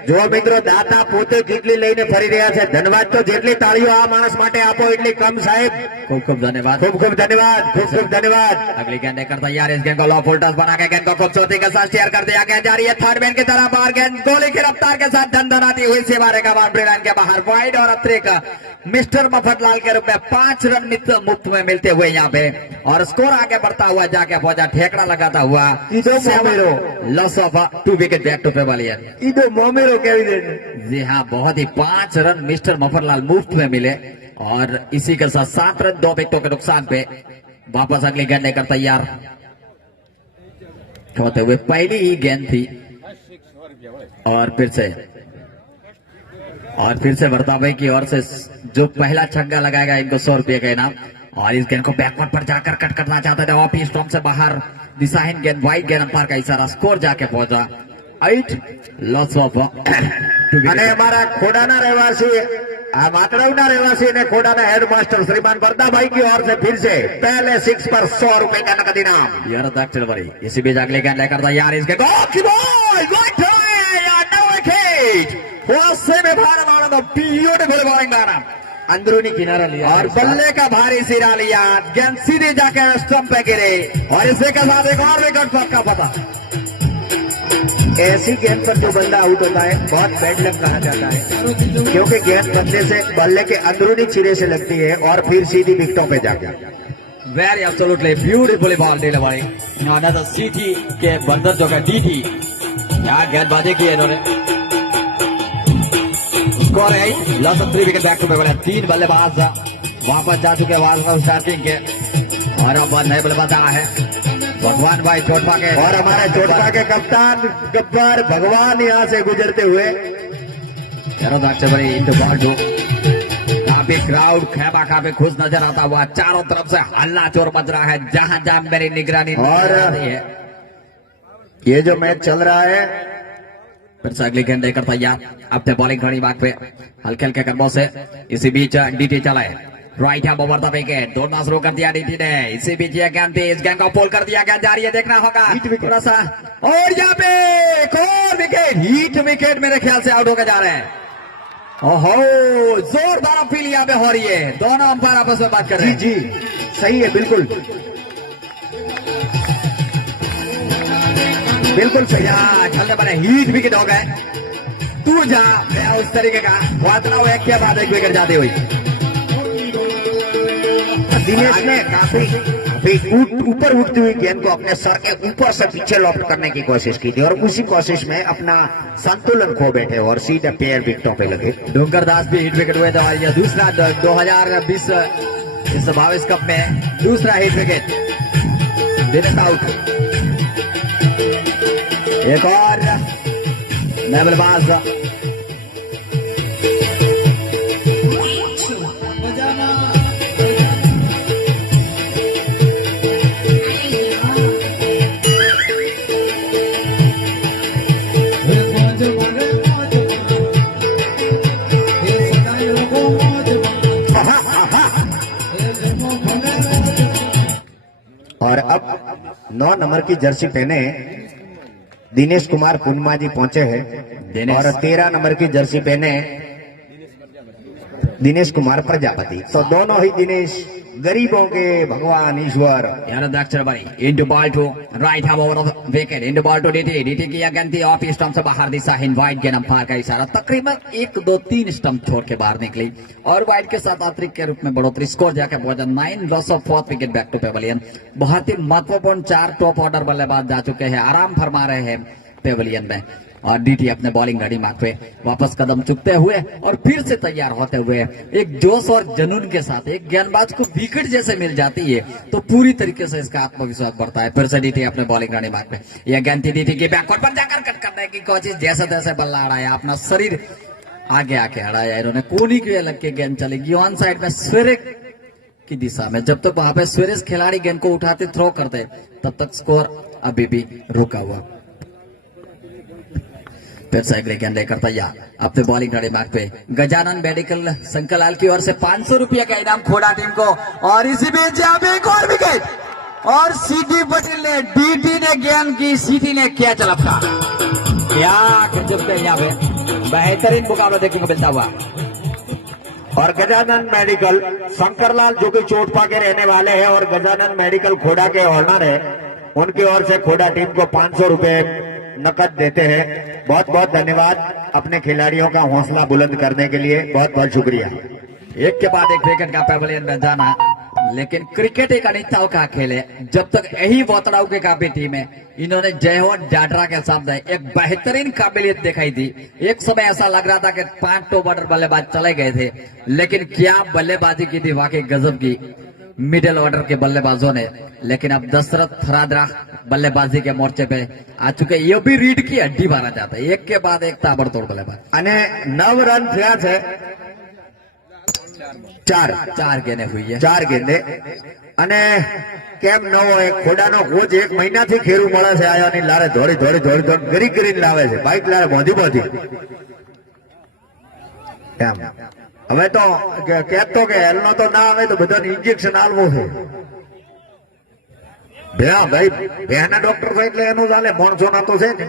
જો મિત્રો દાતા પોતે કેટલી લઈને ફરી રહ્યા છે ધન્યવાદ તો જેટલી તાળીઓ આ માણસ માટે આપો એટલી કમ સાહેબ खूब खूब धन्यवाद। खूब खूब धन्यवाद खूब खूब धन्यवाद अगली गेंद लेकर तैयार इस गेंद को लॉ फुलटॉस बना के गेंद को खूबसूरती के साथ शेयर कर दिया गया। जा रही है थर्ड मैन की तरफ और गेंद गोली की रफ्तार के साथ धनधनाती हुई सिवारे का बाउंड्री लाइन के बाहर वाइड और अतिरिक्त मिस्टर मफतलाल के रूप में 5 रन मुफ्त में मिलते हुए यहाँ पे और स्कोर आगे बढ़ता हुआ जाके पहुंचा ठेकड़ा लगाता हुआ loss of 2 wicket back to pavilion. ईदो मोमेरो કેવી દે जी हाँ बहुत ही 5 रन मिस्टर मफरलाल मुफ्त में मिले और इसी के साथ 7 रन 2 विकेटों के नुकसान पे वापस अगली गेंद लेकर तैयार होते हुए पहली ही गेंद थी और फिर से वर्ता भाई की ओर से जो पहला छक्का लगाएगा इनको 100 रुपये का इनाम। और इस गेंद को बैकवर्ड पर जाकर कट करना चाहते थे ऑफ स्टॉम्प से बाहर दिशाहीन गेंद वाइड गेंद अंपायर का इशारा स्कोर जाके पहुंचा 8 लॉस ऑफ અને અમારા ખોડાના રહેવાસી આ માતરાવના રહેવાસી અને ખોડાના हेडमास्टर श्रीमान वर्दाभाई की ओर से फिर से पहले 6 पर 100 रुपए का नकद इनाम। यार दक्षिण बड़ी इसी बीच अगले गेंद लेकर तैयार इसके ब्यूटीफुल बॉलिंग मारा अंदरूनी किनारा लिया और बल्ले का भारी सिरा लिया। गेंद सीधे जाकर स्टंप पे गिरे और इसी के साथ एक और विकेट पक्का पता। ऐसी गेंद पर जो बंदा आउट होता है बहुत बैड लक कहा जाता है क्योंकि गेंद बल्ले से बल्ले के अंदरूनी चिरे से लगती है और फिर सीधी विकेटों पे जाकर very absolutely beautifully ball delivery. Another सीटी के बंदर जो का डीटी यहाँ गेंदबाजी की है इन्होंने। Score 8 loss of 3 wicket back to pavilion. 3 बल्लेबाज वापस जा चुके वाजराव स्टार्टिंग के और अब नए बल्लेबाज आए हैं भगवान भाई चोटपा के और हमारे चोटपा के कप्तान गब्बर भगवान यहाँ से गुजरते हुए काफी क्राउड खेमा काफी खुश नजर आता हुआ। चारों तरफ से हल्ला चोर मच रहा है जहां जहां मेरी निगरानी और है। ये जो मैच चल रहा है फिर से अगली गेंद लेकर तैयार अपने बॉलिंग घड़ी बाग पे हल्के हल्के कदमों से। इसी बीच डीटी चला है right hand over the wicket दौड़ना शुरू कर दिया डीटी ने। इसी बीच ये गेंद थी इस गेंद को पोल कर दिया गया। जा रही है देखना होगा थोड़ा सा और यहाँ पे एक और विकेट हीट विकेट मेरे ख्याल से आउट होकर जा रहे हैं। ओहो जोरदार अपील यहाँ पे हो रही है। दोनों अंपायर आपस में बात कर रहे हैं। जी सही है बिल्कुल बिल्कुल सही चलने वाले हीट विकेट हो गए। तू जा मैं उस तरीके का वादलाव एक के बाद एक विकेट जाती हुई। दिनेश ने काफी काफी ऊपर उठती हुई गेंद को अपने सर के ऊपर से पीछे लॉफ्ट करने की कोशिश की थी और उसी कोशिश में अपना संतुलन खो बैठे और सीधे पैर विकेटों पे लगे। डूंगर दास भी हिट विकेट हुए थे और यह दूसरा 2020 इस 22 कप में दूसरा हिट विकेट। दिनेश आउट। एक और नेवलबाज और अब 9 नंबर की जर्सी पहने दिनेश कुमार पुनमा जी पहुंचे हैं और 13 नंबर की जर्सी पहने दिनेश कुमार प्रजापति। तो दोनों ही दिनेश गरीबों के भगवान ईश्वर। into ball to right half over the wicket, into ball to DT की गेंद थी ऑफ स्टंप से बाहर दिशा हीन वाइड गेंद अंपायर का इशारा। तकरीबन 1 2 3 स्टंप छोड़ के बाहर निकली और वाइड के साथ अतिरिक्त के रूप में बढ़ोतरी। स्कोर जाकर पहुंचा 9 loss of 4 wicket back to pavilion. बहुत ही महत्वपूर्ण 4 टॉप ऑर्डर बल्लेबाज जा चुके हैं, आराम फरमा रहे हैं पेवेलियन में और डीटी अपने बॉलिंग रेडी मार्क पे वापस कदम चुकते हुए और फिर से तैयार होते हुए एक जोश और जुनून के साथ। एक गेंदबाज को विकेट जैसे मिल जाती है तो पूरी तरीके से इसका आत्मविश्वास बढ़ता है। फिर से डीटी अपने बॉलिंग रेडी मार्क पे, यह गेंद थी डीटी की बैकवर्ड पर जाकर कट करने की कोशिश। जैसे तैसे बल्ला अड़ाया, अपना शरीर आगे आके अड़ाया इन्होंने। कोनी की लग के गेंद चलेगी ऑन साइड में स्वेरे की दिशा में। जब तक वहां पे स्वेरेस खिलाड़ी गेंद को उठाते थ्रो करते तब तक स्कोर अभी भी रुका हुआ। फिर से अगले गेंद लेकर तैयार अपने बॉलिंग रेडी मार्क पे। गजानन मेडिकल संकलाल की ओर से 500 रुपया का इनाम खोड़ा टीम को और इसी बीच यहाँ पे एक और विकेट और सीटी पटेल ने डीटी ने गेंद की, सीटी ने कैच लपका। क्या गजब है यहाँ पे, बेहतरीन मुकाबला देखने को मिलता हुआ। और गजानन मेडिकल शंकरलाल जो कि चोटपा के रहने वाले हैं और गजानन मेडिकल खोड़ा के ऑनर है, उनकी ओर से खोड़ा टीम को 500 रुपए नकद देते हैं। बहुत बहुत धन्यवाद अपने खिलाड़ियों का हौसला बुलंद करने के लिए, बहुत बहुत शुक्रिया। एक के बाद एक विकेट का पेवेलियन में जाना, लेकिन क्रिकेट एक अनिश्चितताओं का खेल है। जब तक यही वोतड़ाऊ के काफी टीम है, इन्होंने जयवंत जाटरा के सामने एक बेहतरीन काबिलियत दिखाई दी। एक समय ऐसा लग रहा था कि 5 टॉप ऑर्डर बल्लेबाज चले गए थे, लेकिन क्या बल्लेबाजी की थी वाकई गजब की मिडिल ऑर्डर के बल्लेबाजों ने। लेकिन अब दशरथ थरादरा बल्लेबाजी के मोर्चे पे आ चुके। ये भी रीड की हड्डी मारा जाता है, एक के बाद एक ताबड़तोड़ बल्लेबाज। અને 9 રન થયા છે, 4 गेंदें हुई है, 4 गेंदे। અને કેમ ન હોય, ખોડાનો કોચ 1 મહિનાથી ખેરું મળે છે, આયાની લારે ધોળી ધોળી ધોળી ધોળી ગરી કરીને લાવે છે, બાઈક લારે બોધી બોધી એમ। હવે તો કહેતો કે હેલનો તો ના આવે તો બધાને ઇન્જેક્શન આલવું છે। ભ્યા ભાઈ ભ્યાના ડોક્ટર છે એટલે એનું ચાલે, માણસોના તો છે ને।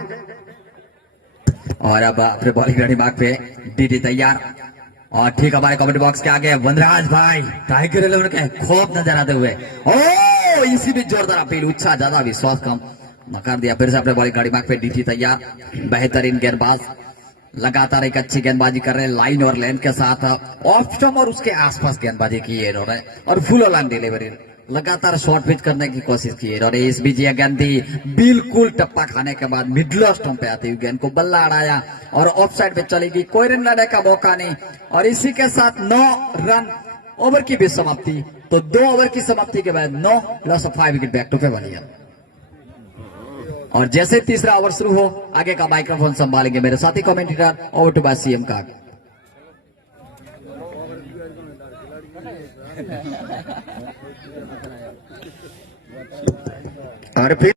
और अब अपने बॉलिंग रेडी मार्क पे डीटी तैयार और ठीक हमारे कमेंट बॉक्स के आगे वनराज भाई टाइगर इलेवन के खूब नजर आते हुए। ओ इसी भी जोरदार अपील, उत्साह ज्यादा विश्वास कम, नकार दिया। फिर से अपने बॉलिंग रेडी मार्क पे डीटी तैयार। बेहतरीन गेंदबाज लगातार एक अच्छी गेंदबाजी कर रहे हैं, लाइन और लेंथ के साथ ऑफ स्टंप और उसके आसपास गेंदबाजी की है इन्होंने और फुल ऑन डिलीवरी लगातार शॉर्ट पिच करने की कोशिश की है। और इस बीच यह गेंद थी बिल्कुल टप्पा खाने के बाद मिडल स्टंप पे आती हुई गेंद को बल्ला अड़ाया और ऑफ साइड पे चलेगी, कोई रन लाने का मौका नहीं। और इसी के साथ 9 रन ओवर की भी समाप्ति। तो 2 ओवर की समाप्ति के बाद 9 loss of 5 wicket back to pavilion. और जैसे तीसरा ओवर शुरू हो, आगे का माइक्रोफोन संभालेंगे मेरे साथी commentator over to bye CM का। और फिर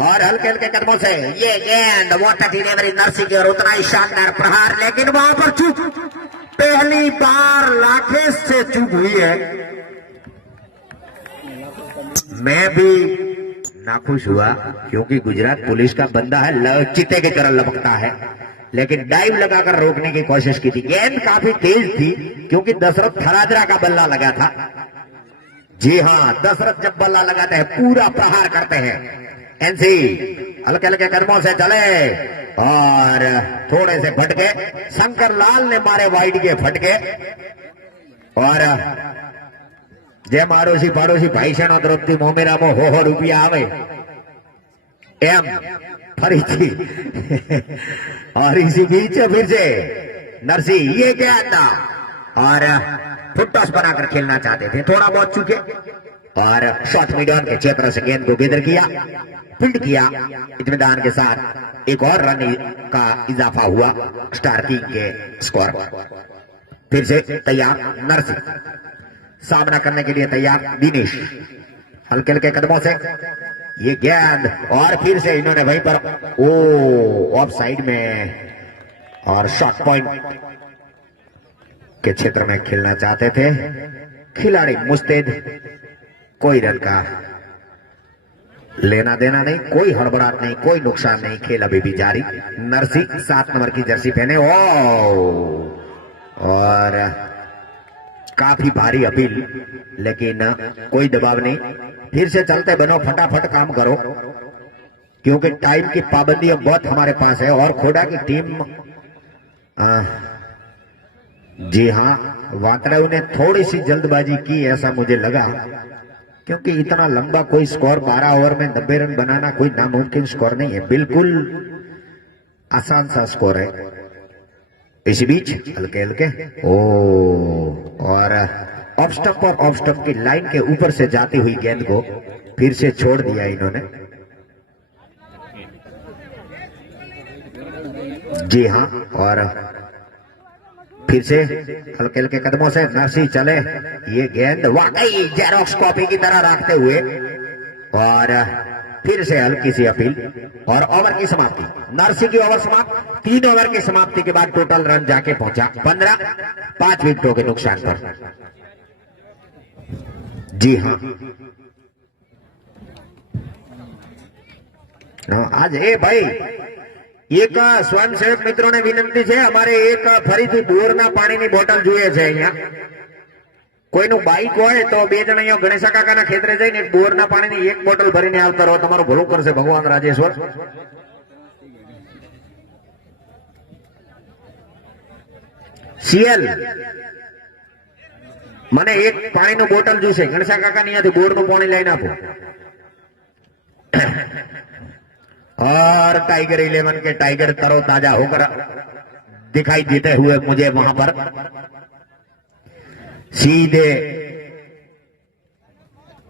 और हल्के हल्के कदमों से ये गेंद वाटर डिलीवरी नरसी की और उतना ही शानदार प्रहार, लेकिन वहां पर चूक, पहली बार लाखेश से चूक हुई है। मैं भी नाखुश हुआ क्योंकि गुजरात पुलिस का बंदा है, चीते की तरह लपकता है, लेकिन डाइव लगाकर रोकने की कोशिश की थी। गेंद काफी तेज थी क्योंकि दशरथ थरादरा का बल्ला लगा था। जी हाँ, दशरथ जब बल्ला लगाते हैं पूरा प्रहार करते हैं। एनसी हल्के हल्के कदमों से चले और थोड़े से फटके, शंकर लाल ने मारे वाइड के फटके और जे मारोशी पाड़ोशी भाई सेना तरफથી મોમેરામાં હો રૂપિયા આવે એમ ફરીથી और इसी बीच फिर से नरसी ये क्या था और फुटटॉस बनाकर खेलना चाहते थे, थोड़ा बहुत चुके और शॉर्ट मीडियम के क्षेत्र से गेंद को बेदर किया, पिंड किया। इत्मीनान के साथ एक और रन का इजाफा हुआ स्टार किंग के स्कोर। फिर से तैयार नरसी, सामना करने के लिए तैयार दिनेश, हल्के हल्के कदमों से ये गेंद और फिर से इन्होंने वहीं पर ऑफ साइड में और शॉर्ट पॉइंट के क्षेत्र में खेलना चाहते थे खिलाड़ी मुस्तैद। कोई रन का लेना देना नहीं, कोई हड़बड़ाहट नहीं, कोई नुकसान नहीं, खेल अभी भी जारी। नरसी 7 नंबर की जर्सी पहने और काफी भारी अपील, लेकिन कोई दबाव नहीं। फिर से चलते बनो, फटाफट काम करो क्योंकि टाइम की पाबंदी बहुत हमारे पास है। और खोड़ा की टीम जी हाँ, वाकड़ाऊ ने थोड़ी सी जल्दबाजी की ऐसा मुझे लगा, क्योंकि इतना लंबा कोई स्कोर 12 ओवर में 90 रन बनाना कोई नामुमकिन स्कोर नहीं है, बिल्कुल आसान सा स्कोर है। इसी बीच हल्के हल्के और ऑफ स्टंप की लाइन के ऊपर से जाती हुई गेंद को फिर से छोड़ दिया इन्होंने। जी हाँ, और फिर से हल्के हल्के कदमों से नरसी चले, ये गेंद वाकई जेरोक्स कॉपी की तरह रखते हुए और फिर से हल्की सी अपील और ओवर की समाप्ति। नरसी की ओवर समाप्त। 3 ओवर की समाप्ति के बाद टोटल रन जाके पहुंचा 15, 5 विकेटों के नुकसान पर। जी हाँ, आज भाई एक स्वयंसेवक मित्रों ने विनंती है, हमारे एक फरीથી બોરના પાણીની બોટલ જોઈએ છે। અહીંયા કોઈનું બાઈક હોય તો 2 જણ અહીંયા ગણેશ કાકાના ખેતરે જઈને બોરના પાણીની એક બોટલ ભરીને આવતા રહો, તમારું ભલું કરશે ભગવાન રાજેશ્વર। સીએલ મને એક પાણીનું બોટલ જોઈશે, ગણેશ કાકાની અહીંયાથી બોરનું પાણી લઈને આપો। और टाइगर 11 के टाइगर तरोताजा होकर दिखाई देते हुए मुझे वहां पर सीधे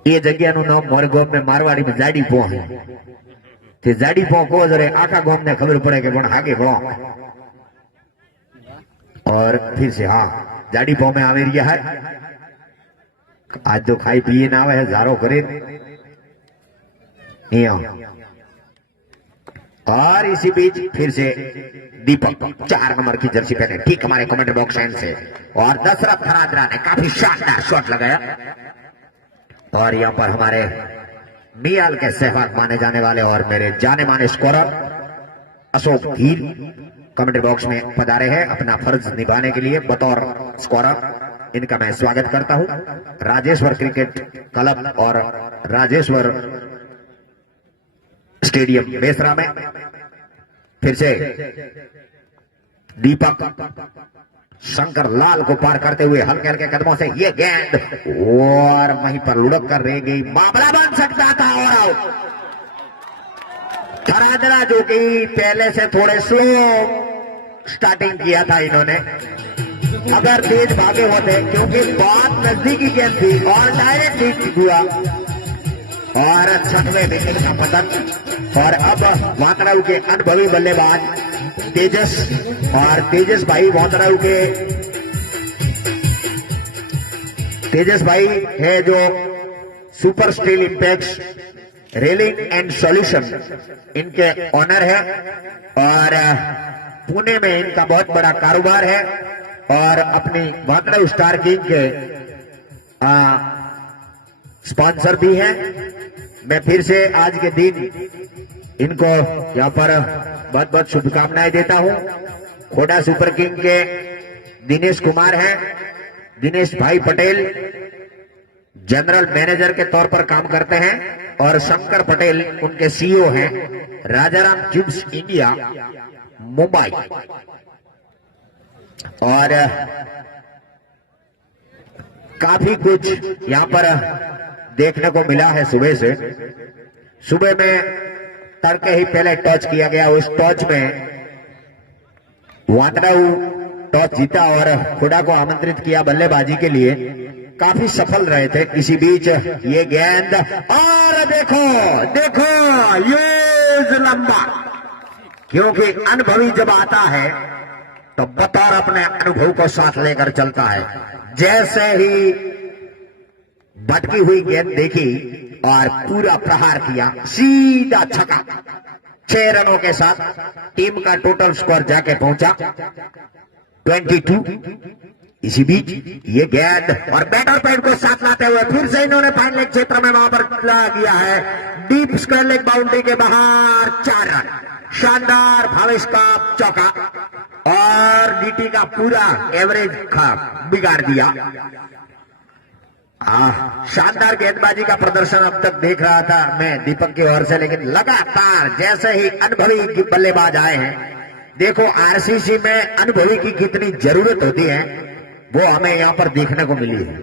ये जगह નું નાम મારા ગામ में मारवाड़ी में जाडी पो है। ते जाडी पो को जरे आखा गाम ने खबर पड़े के पण आगे बढ़ो। और फिर से हाँ, जाडी पो में आवे रिया है। आज तो खाई पिए ना आवे है, जारो करे और इसी बीच फिर से दीपक 4 नंबर की जर्सी पहने ठीक हमारे कमेंट बॉक्स एंड से और दशरथ धराद्रा ने काफी शानदार शॉट लगाया। और यहाँ पर हमारे मियाल के सहवाग माने जाने वाले और मेरे जाने माने स्कोरर अशोक धीर कमेंट बॉक्स में पधारे हैं अपना फर्ज निभाने के लिए बतौर स्कोरर। इनका मैं स्वागत करता हूं राजेश्वर क्रिकेट क्लब और राजेश्वर स्टेडियम बेसरा में। फिर से दीपक शंकर लाल को पार करते हुए हल्के हल्के कदमों से ये गेंद और वहीं पर लुढ़क कर रह गई, मामला बन सकता था। और आउट। धराधरा जो कि पहले से थोड़े स्लो स्टार्टिंग किया था इन्होंने, अगर तेज भागे होते क्योंकि बहुत नजदीकी गेंद थी और डायरेक्ट हिट हुआ और 6वें विकेट का पतन। और अब वाकड़ाऊ के अनुभवी बल्लेबाज तेजस और तेजस भाई वाकड़ाऊ के तेजस भाई है जो super steel impact railing and solution इनके ऑनर है और पुणे में इनका बहुत बड़ा कारोबार है और अपनी वाकड़ाऊ स्टार किंग के स्पॉन्सर भी हैं। मैं फिर से आज के दिन इनको यहाँ पर बहुत बहुत शुभकामनाएं देता हूं। खोड़ा सुपर किंग के दिनेश कुमार हैं, दिनेश भाई पटेल जनरल मैनेजर के तौर पर काम करते हैं और शंकर पटेल उनके सीईओ हैं, राजाराम क्यूब्स इंडिया मुंबई। और काफी कुछ यहां पर देखने को मिला है सुबह से। सुबह में तड़के ही पहले टॉस किया गया, उस टॉस में वातराऊ टॉस जीता और खुडा को आमंत्रित किया बल्लेबाजी के लिए, काफी सफल रहे थे। इसी बीच ये गेंद और देखो देखो ये लंबा, क्योंकि अनुभवी जब आता है तो बतौर अपने अनुभव को साथ लेकर चलता है। जैसे ही भटकी हुई गेंद देखी और पूरा प्रहार किया, सीधा छक्का। 6 रनों के साथ टीम का टोटल स्कोर जाके पहुंचा 22। इसी बीच ये गेंद और बैटर पैड को साथ लाते हुए फिर से इन्होंने फाइन लेग क्षेत्र में वहां पर किया है, डीप स्क्वायर लेग बाउंड्री के बाहर 4 रन। शानदार भावेश का चौका और डीटी का पूरा एवरेज बिगाड़ दिया। शानदार गेंदबाजी का प्रदर्शन अब तक देख रहा था मैं दीपक की ओर से, लेकिन लगातार जैसे ही अनुभवी बल्लेबाज आए हैं, देखो आरसीसी में अनुभवी की कितनी जरूरत होती है वो हमें यहां पर देखने को मिली है।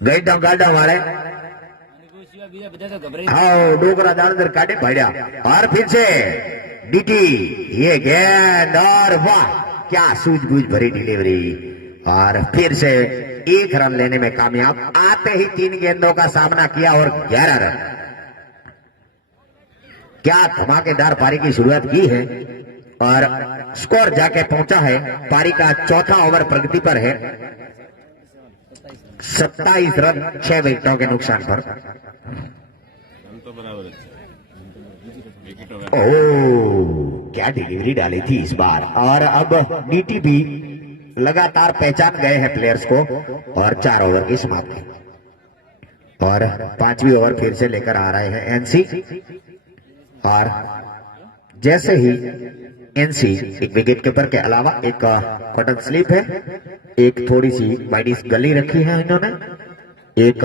गैडा गाडा वाले आओ डोगरा दानदर काटे भाड़ा और फिर से डीटी ये गेंद और वाह क्या सूझबूझ भरी डिलीवरी और फिर से 1 रन लेने में कामयाब। आते ही 3 गेंदों का सामना किया और 11 रन। क्या धमाकेदार पारी की शुरुआत की है और स्कोर जाके पहुंचा है। पारी का चौथा ओवर प्रगति पर है, 27 रन 6 विकेटों के नुकसान पर। ओह क्या डिलीवरी डाली थी इस बार। और अब डीटी भी लगातार पहचान गए हैं प्लेयर्स को और 4 ओवर की समाप्ति और 5वीं ओवर फिर से लेकर आ रहे हैं एनसी। और जैसे ही एनसी एक विकेट कीपर के अलावा एक कॉटन स्लिप है, एक थोड़ी सी वाइडिस गली रखी है इन्होंने, एक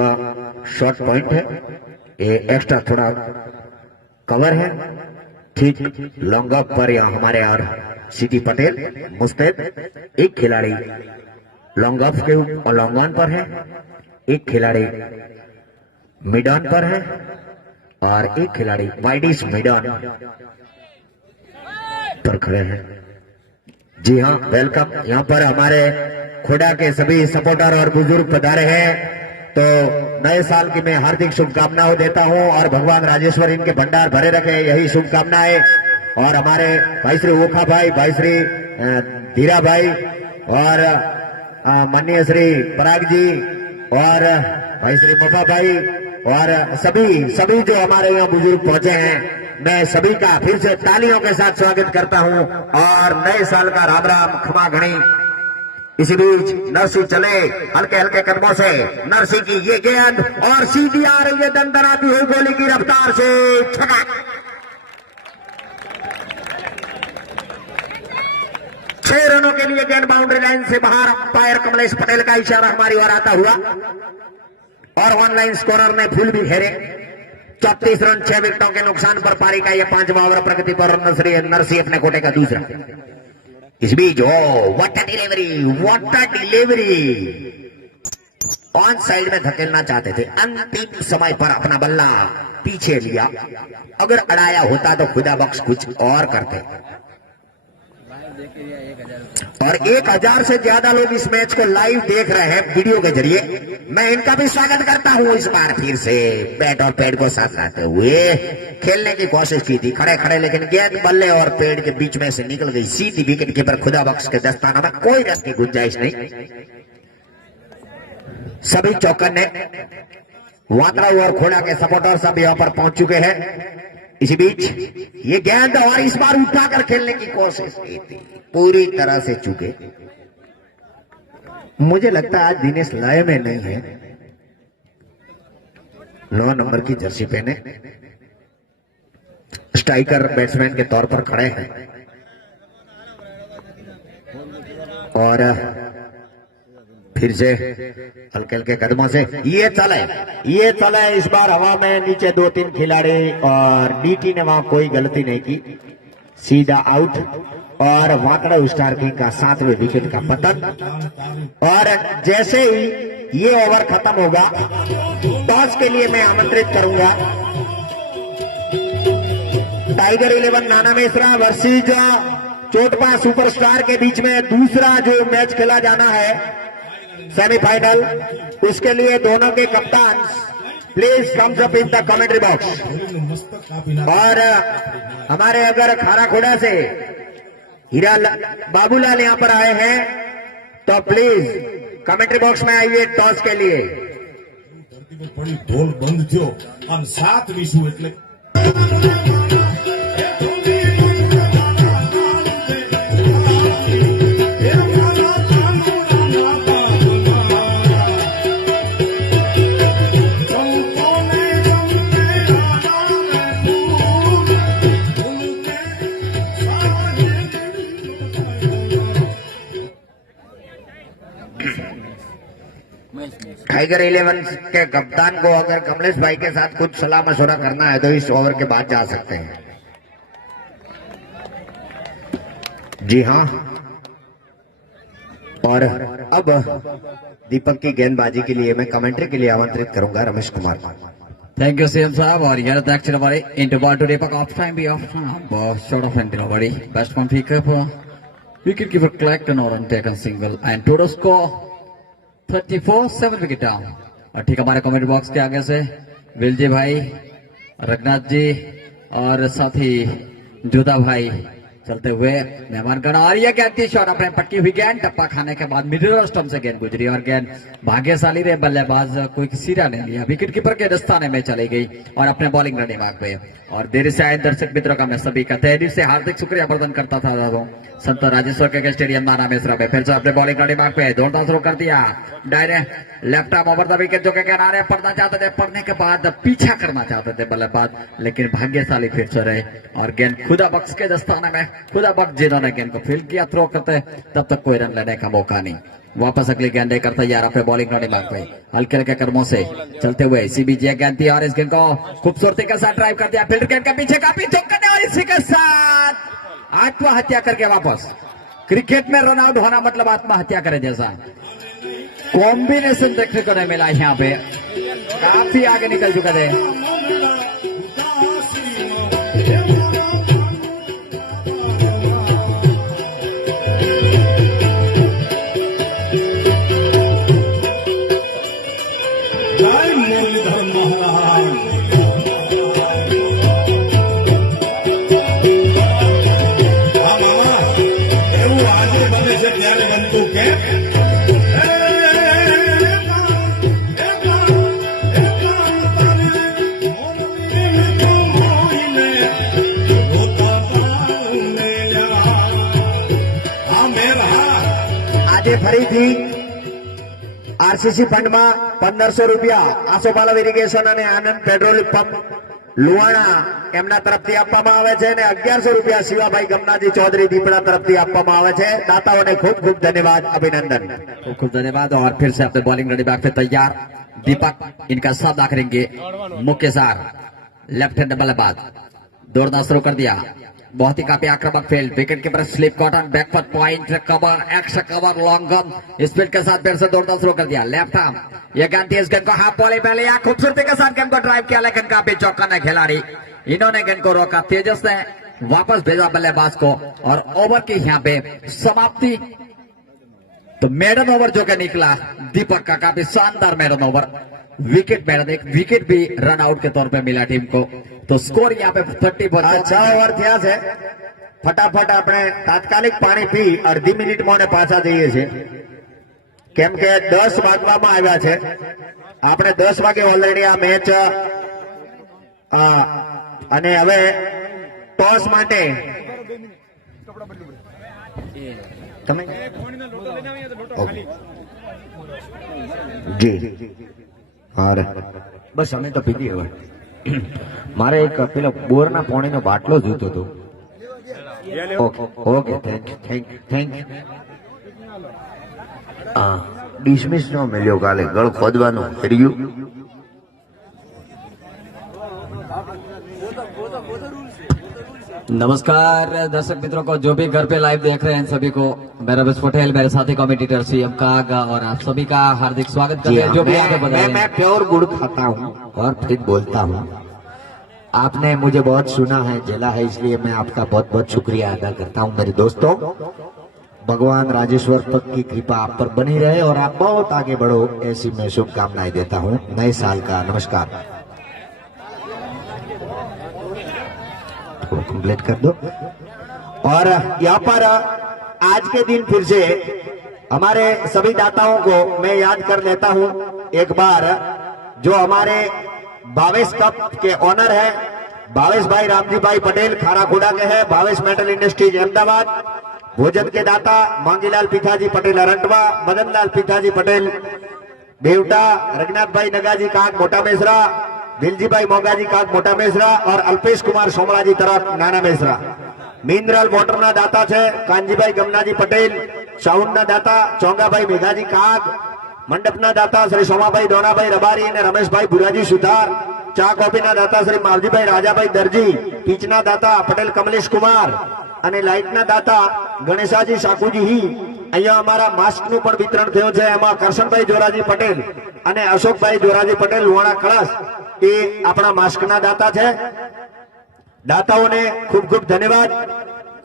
शॉर्ट पॉइंट है, ये एक्स्ट्रा थोड़ा कवर है। ठीक लॉन्ग अप पर यहाँ हमारे और सिटी पटेल मुस्तैद, एक खिलाड़ी लॉन्ग अप के लॉन्ग ऑन पर है, एक खिलाड़ी मिड ऑन पर है और एक खिलाड़ी वाइडिस मिड ऑन पर खड़े हैं। जी हाँ वेलकम। यहाँ पर हमारे खुडा के सभी सपोर्टर और बुजुर्ग पधारे हैं, तो नए साल की मैं हार्दिक शुभकामनाएं देता हूं और भगवान राजेश्वर इनके भंडार भरे रखे, यही शुभकामनाएं। और हमारे भाई श्री ओखा भाई, भाई श्री धीरा भाई और माननीय श्री पराग जी और भाई श्री मोटा भाई और सभी जो हमारे यहाँ बुजुर्ग पहुंचे हैं, मैं सभी का फिर से तालियों के साथ स्वागत करता हूं और नए साल का राम राम खमा घणी। इसी बीच नरसी चले हल्के हल्के कदमों से, नरसी की ये गेंद और सीधी आ रही है दंदनाती हुई गोली की रफ्तार से, छक्का। 6 रनों के लिए गेंद बाउंड्री लाइन से बाहर। अंपायर कमलेश पटेल का इशारा हमारी ओर आता हुआ और ऑनलाइन स्कोरर ने फूल भी घेरे। 34 रन 6 विकेटों के नुकसान पर पारी का यह 5वां ओवर प्रगति पर। नरसी अपने कोटे का दूसरा। इस बीच what a delivery on side में धकेलना चाहते थे, अंतिम समय पर अपना बल्ला पीछे लिया। अगर अड़ाया होता तो खुदा बख्श कुछ और करते। और 1000 से ज्यादा लोग इस मैच को लाइव देख रहे हैं वीडियो के जरिए। मैं इनका भी स्वागत करता हूं। इस बार फिर से बैट और पैड को साथ लाते हुए खेलने की कोशिश की थी खड़े खड़े, लेकिन गेंद बल्ले और पेड़ के बीच में से निकल गई सीधी विकेट कीपर खुदा बख्श के दस्ताना में। कोई रन की गुंजाइश नहीं। सभी चौकन्ने वातराऊ और खोड़ा के सपोर्टर सब यहां पर पहुंच चुके हैं। इसी बीच ये गेंद और इस बार उठाकर खेलने की कोशिश की थी, पूरी तरह से चूके। मुझे लगता है आज दिनेश लय में नहीं है। 9 नंबर की जर्सी पहने स्ट्राइकर बैट्समैन के तौर पर खड़े हैं और फिर से हल्के हल्के कदमों से ये चले इस बार हवा में नीचे 2-3 खिलाड़ी और डीटी ने वहां कोई गलती नहीं की, सीधा आउट। और वाकड़ा स्टार किंग का 7वें विकेट का पतन। और जैसे ही ये ओवर खत्म होगा टॉस के लिए मैं आमंत्रित करूंगा टाइगर 11 नाना मिश्रा वर्सेज चोटपा सुपरस्टार के बीच में दूसरा जो मैच खेला जाना है सेमीफाइनल, उसके लिए दोनों के कप्तान please comes up in the commentary box. और हमारे अगर खाराखोड़ा से हीरा बाबूलाल यहाँ पर आए हैं तो प्लीज कमेंट्री बॉक्स में आइए टॉस के लिए। પડી ઢોલ બંધ થયો અને 7 વિસુ એટલે टाइगर 11 के कप्तान को अगर कमलेश भाई के साथ कुछ सलाह मशवरा करना है तो इस ओवर के बाद जा सकते हैं। जी हाँ, और अब दीपक की गेंदबाजी के लिए मैं कमेंट्री के लिए आमंत्रित करूंगा Ramesh Kumar. Thank you, CM साहब। और here the action buddy into ball to Deepak off time be off time short of end buddy best one pick up wicket keeper collect and run taken single and total score 34-7 wicket down. और ठीक हमारे comment box के आगे से विलजी भाई, रघुनाथ जी और साथ ही जोधा भाई चलते हुए मेहमान गण। और ये गेंद की शॉट अपने पटकी हुई गेंद टप्पा खाने के बाद मिडिल स्टंप से गेंद गुजरी और गेंद भाग्यशाली रहे बल्लेबाज कोई सीधा नहीं लिया, विकेट कीपर के दस्ताने में चली गई और अपने बॉलिंग रन मार्ग पे। और देर से आए दर्शक मित्रों का मैं सभी का तहे दिल से हार्दिक शुक्रिया प्रदान करता था संत राजेश्वर के स्टेडियम नाना मिश्रा में। फिर से अपने बॉलिंग रन मार्ग पे दौड़ना शुरू कर दिया, direct left arm over the wicket जो के किनारे पड़ना चाहते थे, पड़ने के बाद पीछा करना चाहते थे बल्लेबाज, लेकिन भाग्यशाली फिर से रहे और गेंद खुदा बख्श के दस्ताने में, खुदा बख्श जिन्होंने गेंद को फील्ड किया थ्रो करते तब तक कोई रन लेने का मौका नहीं। वापस अगली गेंद लेकर तैयार अपने बॉलिंग रन मार्ग पे हल्के हल्के कदमों से चलते हुए सीबीजी गेंद थी और इस गेंद को खूबसूरती के साथ ड्राइव कर दिया फील्ड गेंद के पीछे काफी चौकने और इसी के साथ आत्महत्या करके वापस। क्रिकेट में रन आउट होना मतलब आत्महत्या करे जैसा कॉम्बिनेशन देखने को नहीं मिला। यहाँ पे काफी आगे निकल चुके थे। આજે ફરીથી આરસીસી ફંડમાં 1500 રૂપિયા આસોપાલવ ઇરિગેશન અને આનંદ પેટ્રોલિયમ પંપ લુવાણા એમના તરફથી આપવામાં આવે છે અને 1100 રૂપિયા શિવાભાઈ ગમનાજી ચૌધરી દીપડા તરફથી આપવામાં આવે છે। દાતાઓને ખૂબ ખૂબ ધન્યવાદ, અભિનંદન। खूब खूब धन्यवाद। और फिर से अपने बॉलिंग रेडी बैक पे तैयार दीपक, इनका सामना करेंगे मुख्य सार लेफ्ट हैंड बल्लेबाज। दौड़ना शुरू कर दिया, बहुत ही काफी आक्रामक फील्ड, विकेट कीपर स्लिप कॉटन back foot point cover extra cover long गन स्पीड के साथ फिर से दौड़ना शुरू कर दिया। लेफ्ट आर्म ये गेंद थी, इस गेंद को हाफ वॉली पहले या खूबसूरती के साथ गेंद को ड्राइव किया लेकिन काफी चौकन्ना खिलाड़ी, इन्होंने गेंद को रोका, तेजस ने वापस भेजा बल्लेबाज को और ओवर की यहाँ पे समाप्ति। तो मेडन ओवर जो के निकला दीपक का, काफी शानदार मेडन ओवर, विकेट मेडन, एक विकेट भी रन आउट के तौर पे मिला टीम को। तो स्कोर यहाँ पे 30 पर 6 ओवर થયા છે। ફટાફટ આપણે તાત્કાલિક પાણી પી અડધી મિનિટમાં પાછા જઈએ છે કેમ કે 10 વાગવામાં આવ્યા છે। આપણે 10 વાગે ઓલરેડી આ મેચ અને હવે ટોસ માટે તમે જી और बस અમે તો પીધી હવે મારે એક પેલો બોરના પાણીનો બાટલો જોઈતો હતો। Okay okay thank you. હા ડિસમિસ ન મળ્યો કાલે ગળ ખોદવાનું કર્યું. नमस्कार दर्शक मित्रों को, जो भी घर पे लाइव देख रहे हैं सभी को मेरा बस पटेल, मेरे साथी कमेंटेटर सीएम काग और आप सभी का हार्दिक स्वागत करते हैं। जो भी आगे बढ़ रहे हैं, मैं प्योर गुड़ खाता हूँ और फिर बोलता हूँ. आपने मुझे बहुत सुना है, जला है, इसलिए मैं आपका बहुत बहुत शुक्रिया अदा करता हूँ. मेरे दोस्तों, भगवान राजेश्वर तक की कृपा आप पर बनी रहे और आप बहुत आगे बढ़ो, ऐसी मैं शुभकामनाएं देता हूँ. नए साल का नमस्कार. थोड़ा कंप्लीट कर दो. और यहाँ पर आज के दिन फिर से हमारे सभी दाताओं को मैं याद कर लेता हूँ एक बार, जो हमारे भावेश कप के ऑनर है, भावेश भाई रामजी भाई पटेल खाराखुड़ा के हैं, भावेश मेटल इंडस्ट्रीज अहमदाबाद. भोजन के दाता मांगीलाल पिठाजी पटेल अरंटवा, मदन लाल पिठाजी पटेल बेवटा, रघुनाथ भाई नगाजी काक मोटा मेसरा, दिलजी भाई मोगाजी काक मोटा मेसरा और अल्पेश कुमार सोमलाजी तरफ नाना मेसरा. मिनरल वोटर ना दाता है कांजीभाई गमनाजी पटेल, साउंड ना दाता चौंगाभाई मेघाजी काग, मंडप ना दाता श्री सोमाभाई दोनाभाई रबारी ने रमेशभाई बुराजी सुतार, चा कॉफी ना दाता श्री मावजीभाई राजाभाई दर्जी, पीच ना दाता पटेल कमलेश कुमार અને લાઇટના દાતા ગણેશાજી સાકુજી ही. અહીંયા અમારા માસ્કનું પણ વિતરણ થયું છે. એમાં કરશનભાઈ જોરાજી પટેલ અને અશોકભાઈ જોરાજી પટેલ લુહાણા કળશ એ આપણા માસ્કના દાતા છે. દાતાઓને ખૂબ ખૂબ ધન્યવાદ,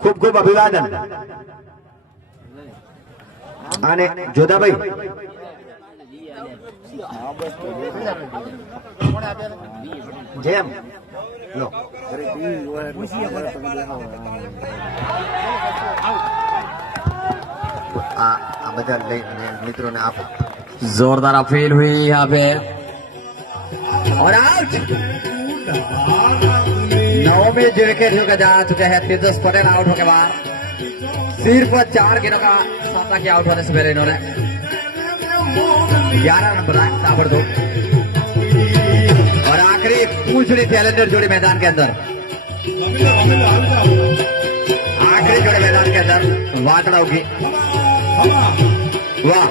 ખૂબ ખૂબ અભિવાદન. અને જોધાભાઈ જેમ લો બધા मित्रों ने आप जोरदार अपील हुई यहाँ पे और आउट. नौवें विकेट होकर जा चुके हैं. तेजस पटेल आउट होने के बाद सिर्फ 4 गेंदों का सामना किया आउट होने से पहले इन्होंने 11 नंबर है ताबड़तोड़. और आखिरी पूछड़ी कैलेंडर जोड़ी मैदान के अंदर, आखिरी जोड़ी मैदान के अंदर वाटड़ाओं की. वाह.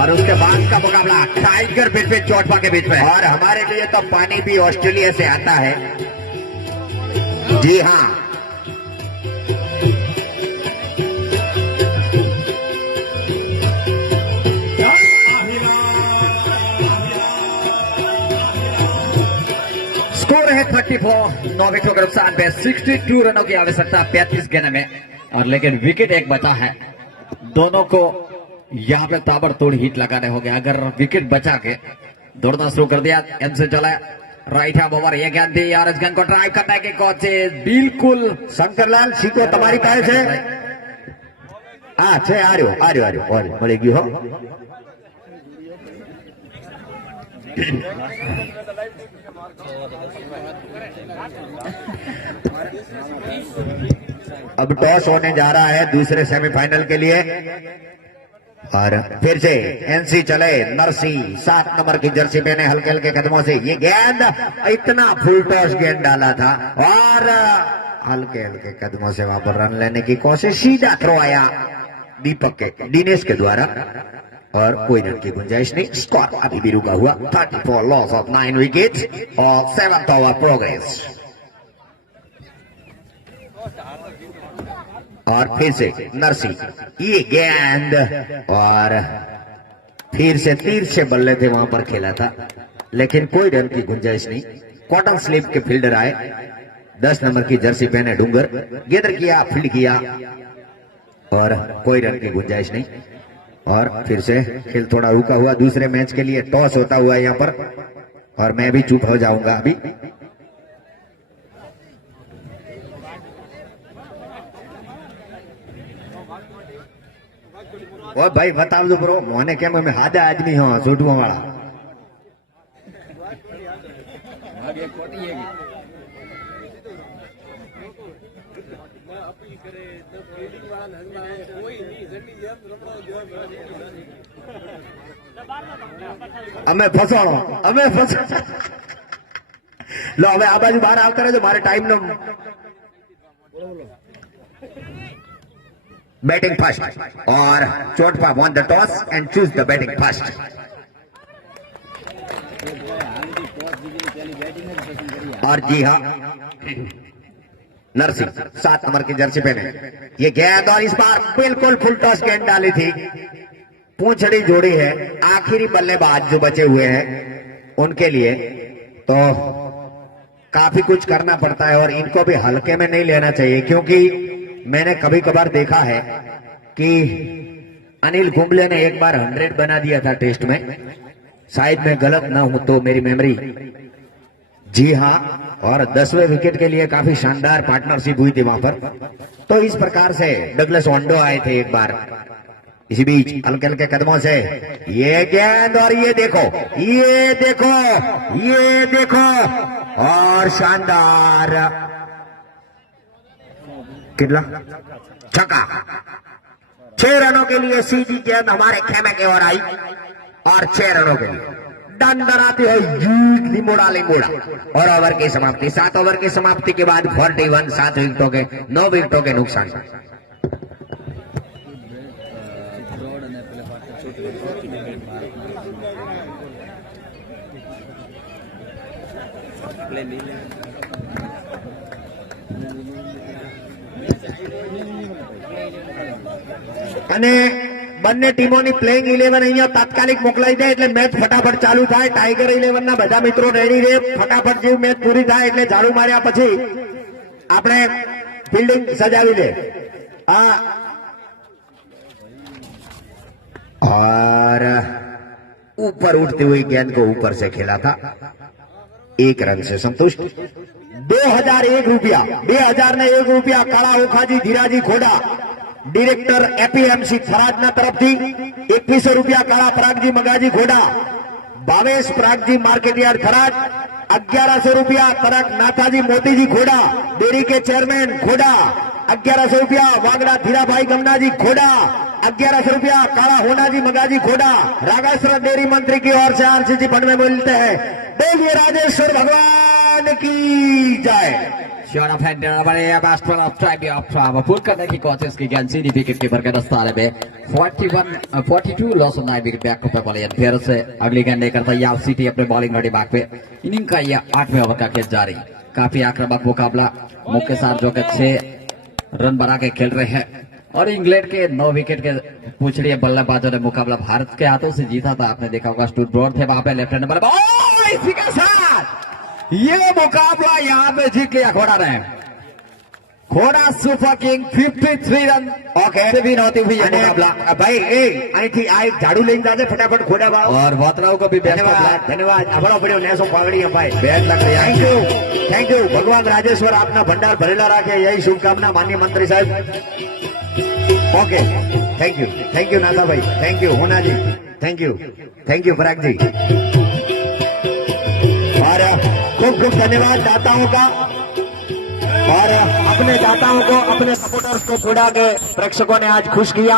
और उसके बाद का मुकाबला टाइगर बीच में चौटपा के बीच में. और हमारे लिए तो पानी भी ऑस्ट्रेलिया से आता है. जी हाँ, स्कोर है 34. 9 विकेटों के नुकसान पे 62 रनों की आवश्यकता 35 गेंद में. और लेकिन विकेट एक बचा है. दोनों को यहाँ पे ताबड़तोड़ हिट लगाने हो गया. अगर विकेट बचा के दौड़ना शुरू कर दिया, एम से चला राइट हैंड ओवर. ये गेंद दी और इस गेंद को ड्राइव करने की कोशिश. बिल्कुल शंकरलाल सीको तुम्हारी पास है. हाँ छे आ रही और મળેગી हो. अब टॉस होने जा रहा है दूसरे सेमीफाइनल के लिए. और फिर से एनसी चले नरसी 7 नंबर की जर्सी पहने हल्के हल्के कदमों से. ये गेंद इतना फुल टॉस गेंद डाला था और हल्के हल्के कदमों से वहां पर रन लेने की कोशिश. सीधा थ्रो आया दीपक के दिनेश के द्वारा और कोई रन की गुंजाइश नहीं. स्कोर अभी भी रुका हुआ 34 लॉस ऑफ 9 विकेट और 7th ओवर प्रोग्रेस. और फिर से नरसी ये गेंद और फिर से तीर से बल्ले थे वहां पर खेला था, लेकिन कोई रन की गुंजाइश नहीं. कॉटन स्लिप के फील्डर आए 10 नंबर की जर्सी पहने डूंगर, गेंदर किया, फील्ड किया और कोई रन की गुंजाइश नहीं. और फिर से खेल थोड़ा रुका हुआ. दूसरे मैच के लिए टॉस होता हुआ यहाँ पर और मैं भी चुप हो जाऊंगा अभी. ओ भाई बताओ तो ब्रो, मोने केम में हादा आदमी हो छूटवा वाला. અમે ફસાણો લો. હવે આ બાજુ બહાર આવતા રહેજો, મારે ટાઈમ નો बैटिंग फर्स्ट, और चोटपा won the toss and choose the batting first. और जी हाँ, नरसिंह 7 नंबर की जर्सी पहने ये गेंद, और इस बार बिल्कुल फुल टॉस गेंद डाली थी। पूंछड़ी जोड़ी है आखिरी बल्लेबाज जो बचे हुए हैं उनके लिए, तो काफी कुछ करना पड़ता है और इनको भी हल्के में नहीं लेना चाहिए, क्योंकि मैंने कभी कभार देखा है कि अनिल कुंबले ने एक बार 100 बना दिया था टेस्ट में, शायद मैं गलत ना हूं तो मेरी मेमोरी। जी हाँ, और 10वें विकेट के लिए काफी शानदार पार्टनरशिप हुई थी वहां पर। तो इस प्रकार से डगलस ओंडो आए थे एक बार। इसी बीच हल्के हल्के कदमों से ये गेंद, और ये देखो, ये देखो, ये देखो, और शानदार कितना छक्का। 6 रनों के लिए सीधी गेंद हमारे खेमे की ओर आई, और 6 रनों के लिए डन डराती है लिमोड़ा लिमोड़ा। और ओवर की समाप्ति, 7 ओवर की समाप्ति के बाद 41, 7 विकेटों के 9 विकेटों के नुकसान। અને બંને ટીમોની પ્લેઇંગ 11 અહીંયા તાત્કાલિક મોકલાઈ જાય એટલે મેચ ફટાફટ ચાલુ થાય। ટાઈગર 11 ના બધા મિત્રો રેડી રહે, ફટાફટ જેવું મેચ પૂરી થાય એટલે ઝાડુ માર્યા પછી આપણે ફિલ્ડિંગ સજાવી લે। और ऊपर उठती हुई गेंद को ऊपर से खेला था, 1 रन से संतुष्ट। 2001 रुपया, 2001 रुपया काला ओखाजी धीराजी खोडा ડિરેક્ટર એપીએમસી થરાદના તરફથી 2100 રૂપિયા કાળા પરાગજી મગાજી ઘોડા, ભાવેશ પરાગજી માર્કેટયાર્ડ થરાદ 1100 રૂપિયા તરક નાથાજી મોતીજી ઘોડા डेयरी के चेयरमैन घोड़ा, 1100 रुपया वागड़ा धीराभाई गमनाजी घोड़ा, 1100 रुपया काला होनाजी मगाजी घोड़ा। रागाश्वर डेयरी मंत्री की ओर से आरसीसी फंड में मिलते हैं। बोलिए राजेश्वर भगवान की जय। Shot of hand पुट करने की कोशिश की गेंद सीधी विकेट कीपर के दस्ताने में 42 लॉस ऑफ 9 विकेट बैक पे बॉलिंग। फिर से अगली गेंद लेकर तैयार सिटी अपने बॉलिंग रेडी बैक पे। इनिंग का यह 8वें ओवर का खेल जारी, काफी आक्रामक मुकाबला मुख के साथ जो कि 6 रन बना के खेल रहे हैं। और इंग्लैंड के 9 विकेट के पूछड़िए बल्लेबाजों ने मुकाबला भारत के हाथों से जीता था। आपने देखा होगा स्टूट ब्रॉड थे वहां पे लेफ्ट हैंड बल्लेबाज, इसी के साथ ये मुकाबला यहाँ पे जीत लिया घोड़ा ने। घोड़ा super king 53 run okay win होती हुई ये मुकाबला। भाई અહીંથી આ એક ઝાડુ લઈને જાજે ફટાફટ ઘોડા ભાવ। और वात्राओं को भी धन्यवाद धन्यवाद। આભારો પડ્યો નેસો પાવડી ભાઈ, બેન લગ रही। थैंक यू भगवान राजेश्वर आपना भंडार भरेला राखे, यही शुभकामना माननीय मंत्री साहब। ओके थैंक यू नाथा भाई, थैंक यू होना जी, थैंक यू पराग जी। और खूब खूब धन्यवाद दाताओं का, और अपने दाताओं को, अपने सपोर्टर्स को खोड़ा के प्रेक्षकों ने आज खुश किया।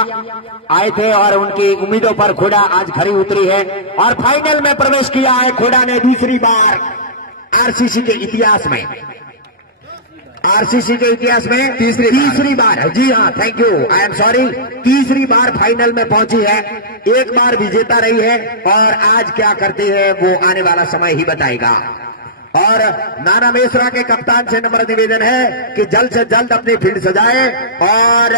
आए थे और उनकी उम्मीदों पर खोड़ा आज खरी उतरी है और फाइनल में प्रवेश किया है खोड़ा ने दूसरी बार आरसीसी के इतिहास में। आरसीसी के इतिहास में तीसरी बार, जी हाँ thank you, I am sorry, तीसरी बार फाइनल में पहुंची है। एक बार विजेता रही है और आज क्या करती है वो आने वाला समय ही बताएगा। और नाना मेसरा के कप्तान से नम्र निवेदन है कि जल्द से जल्द अपनी फील्ड सजाए और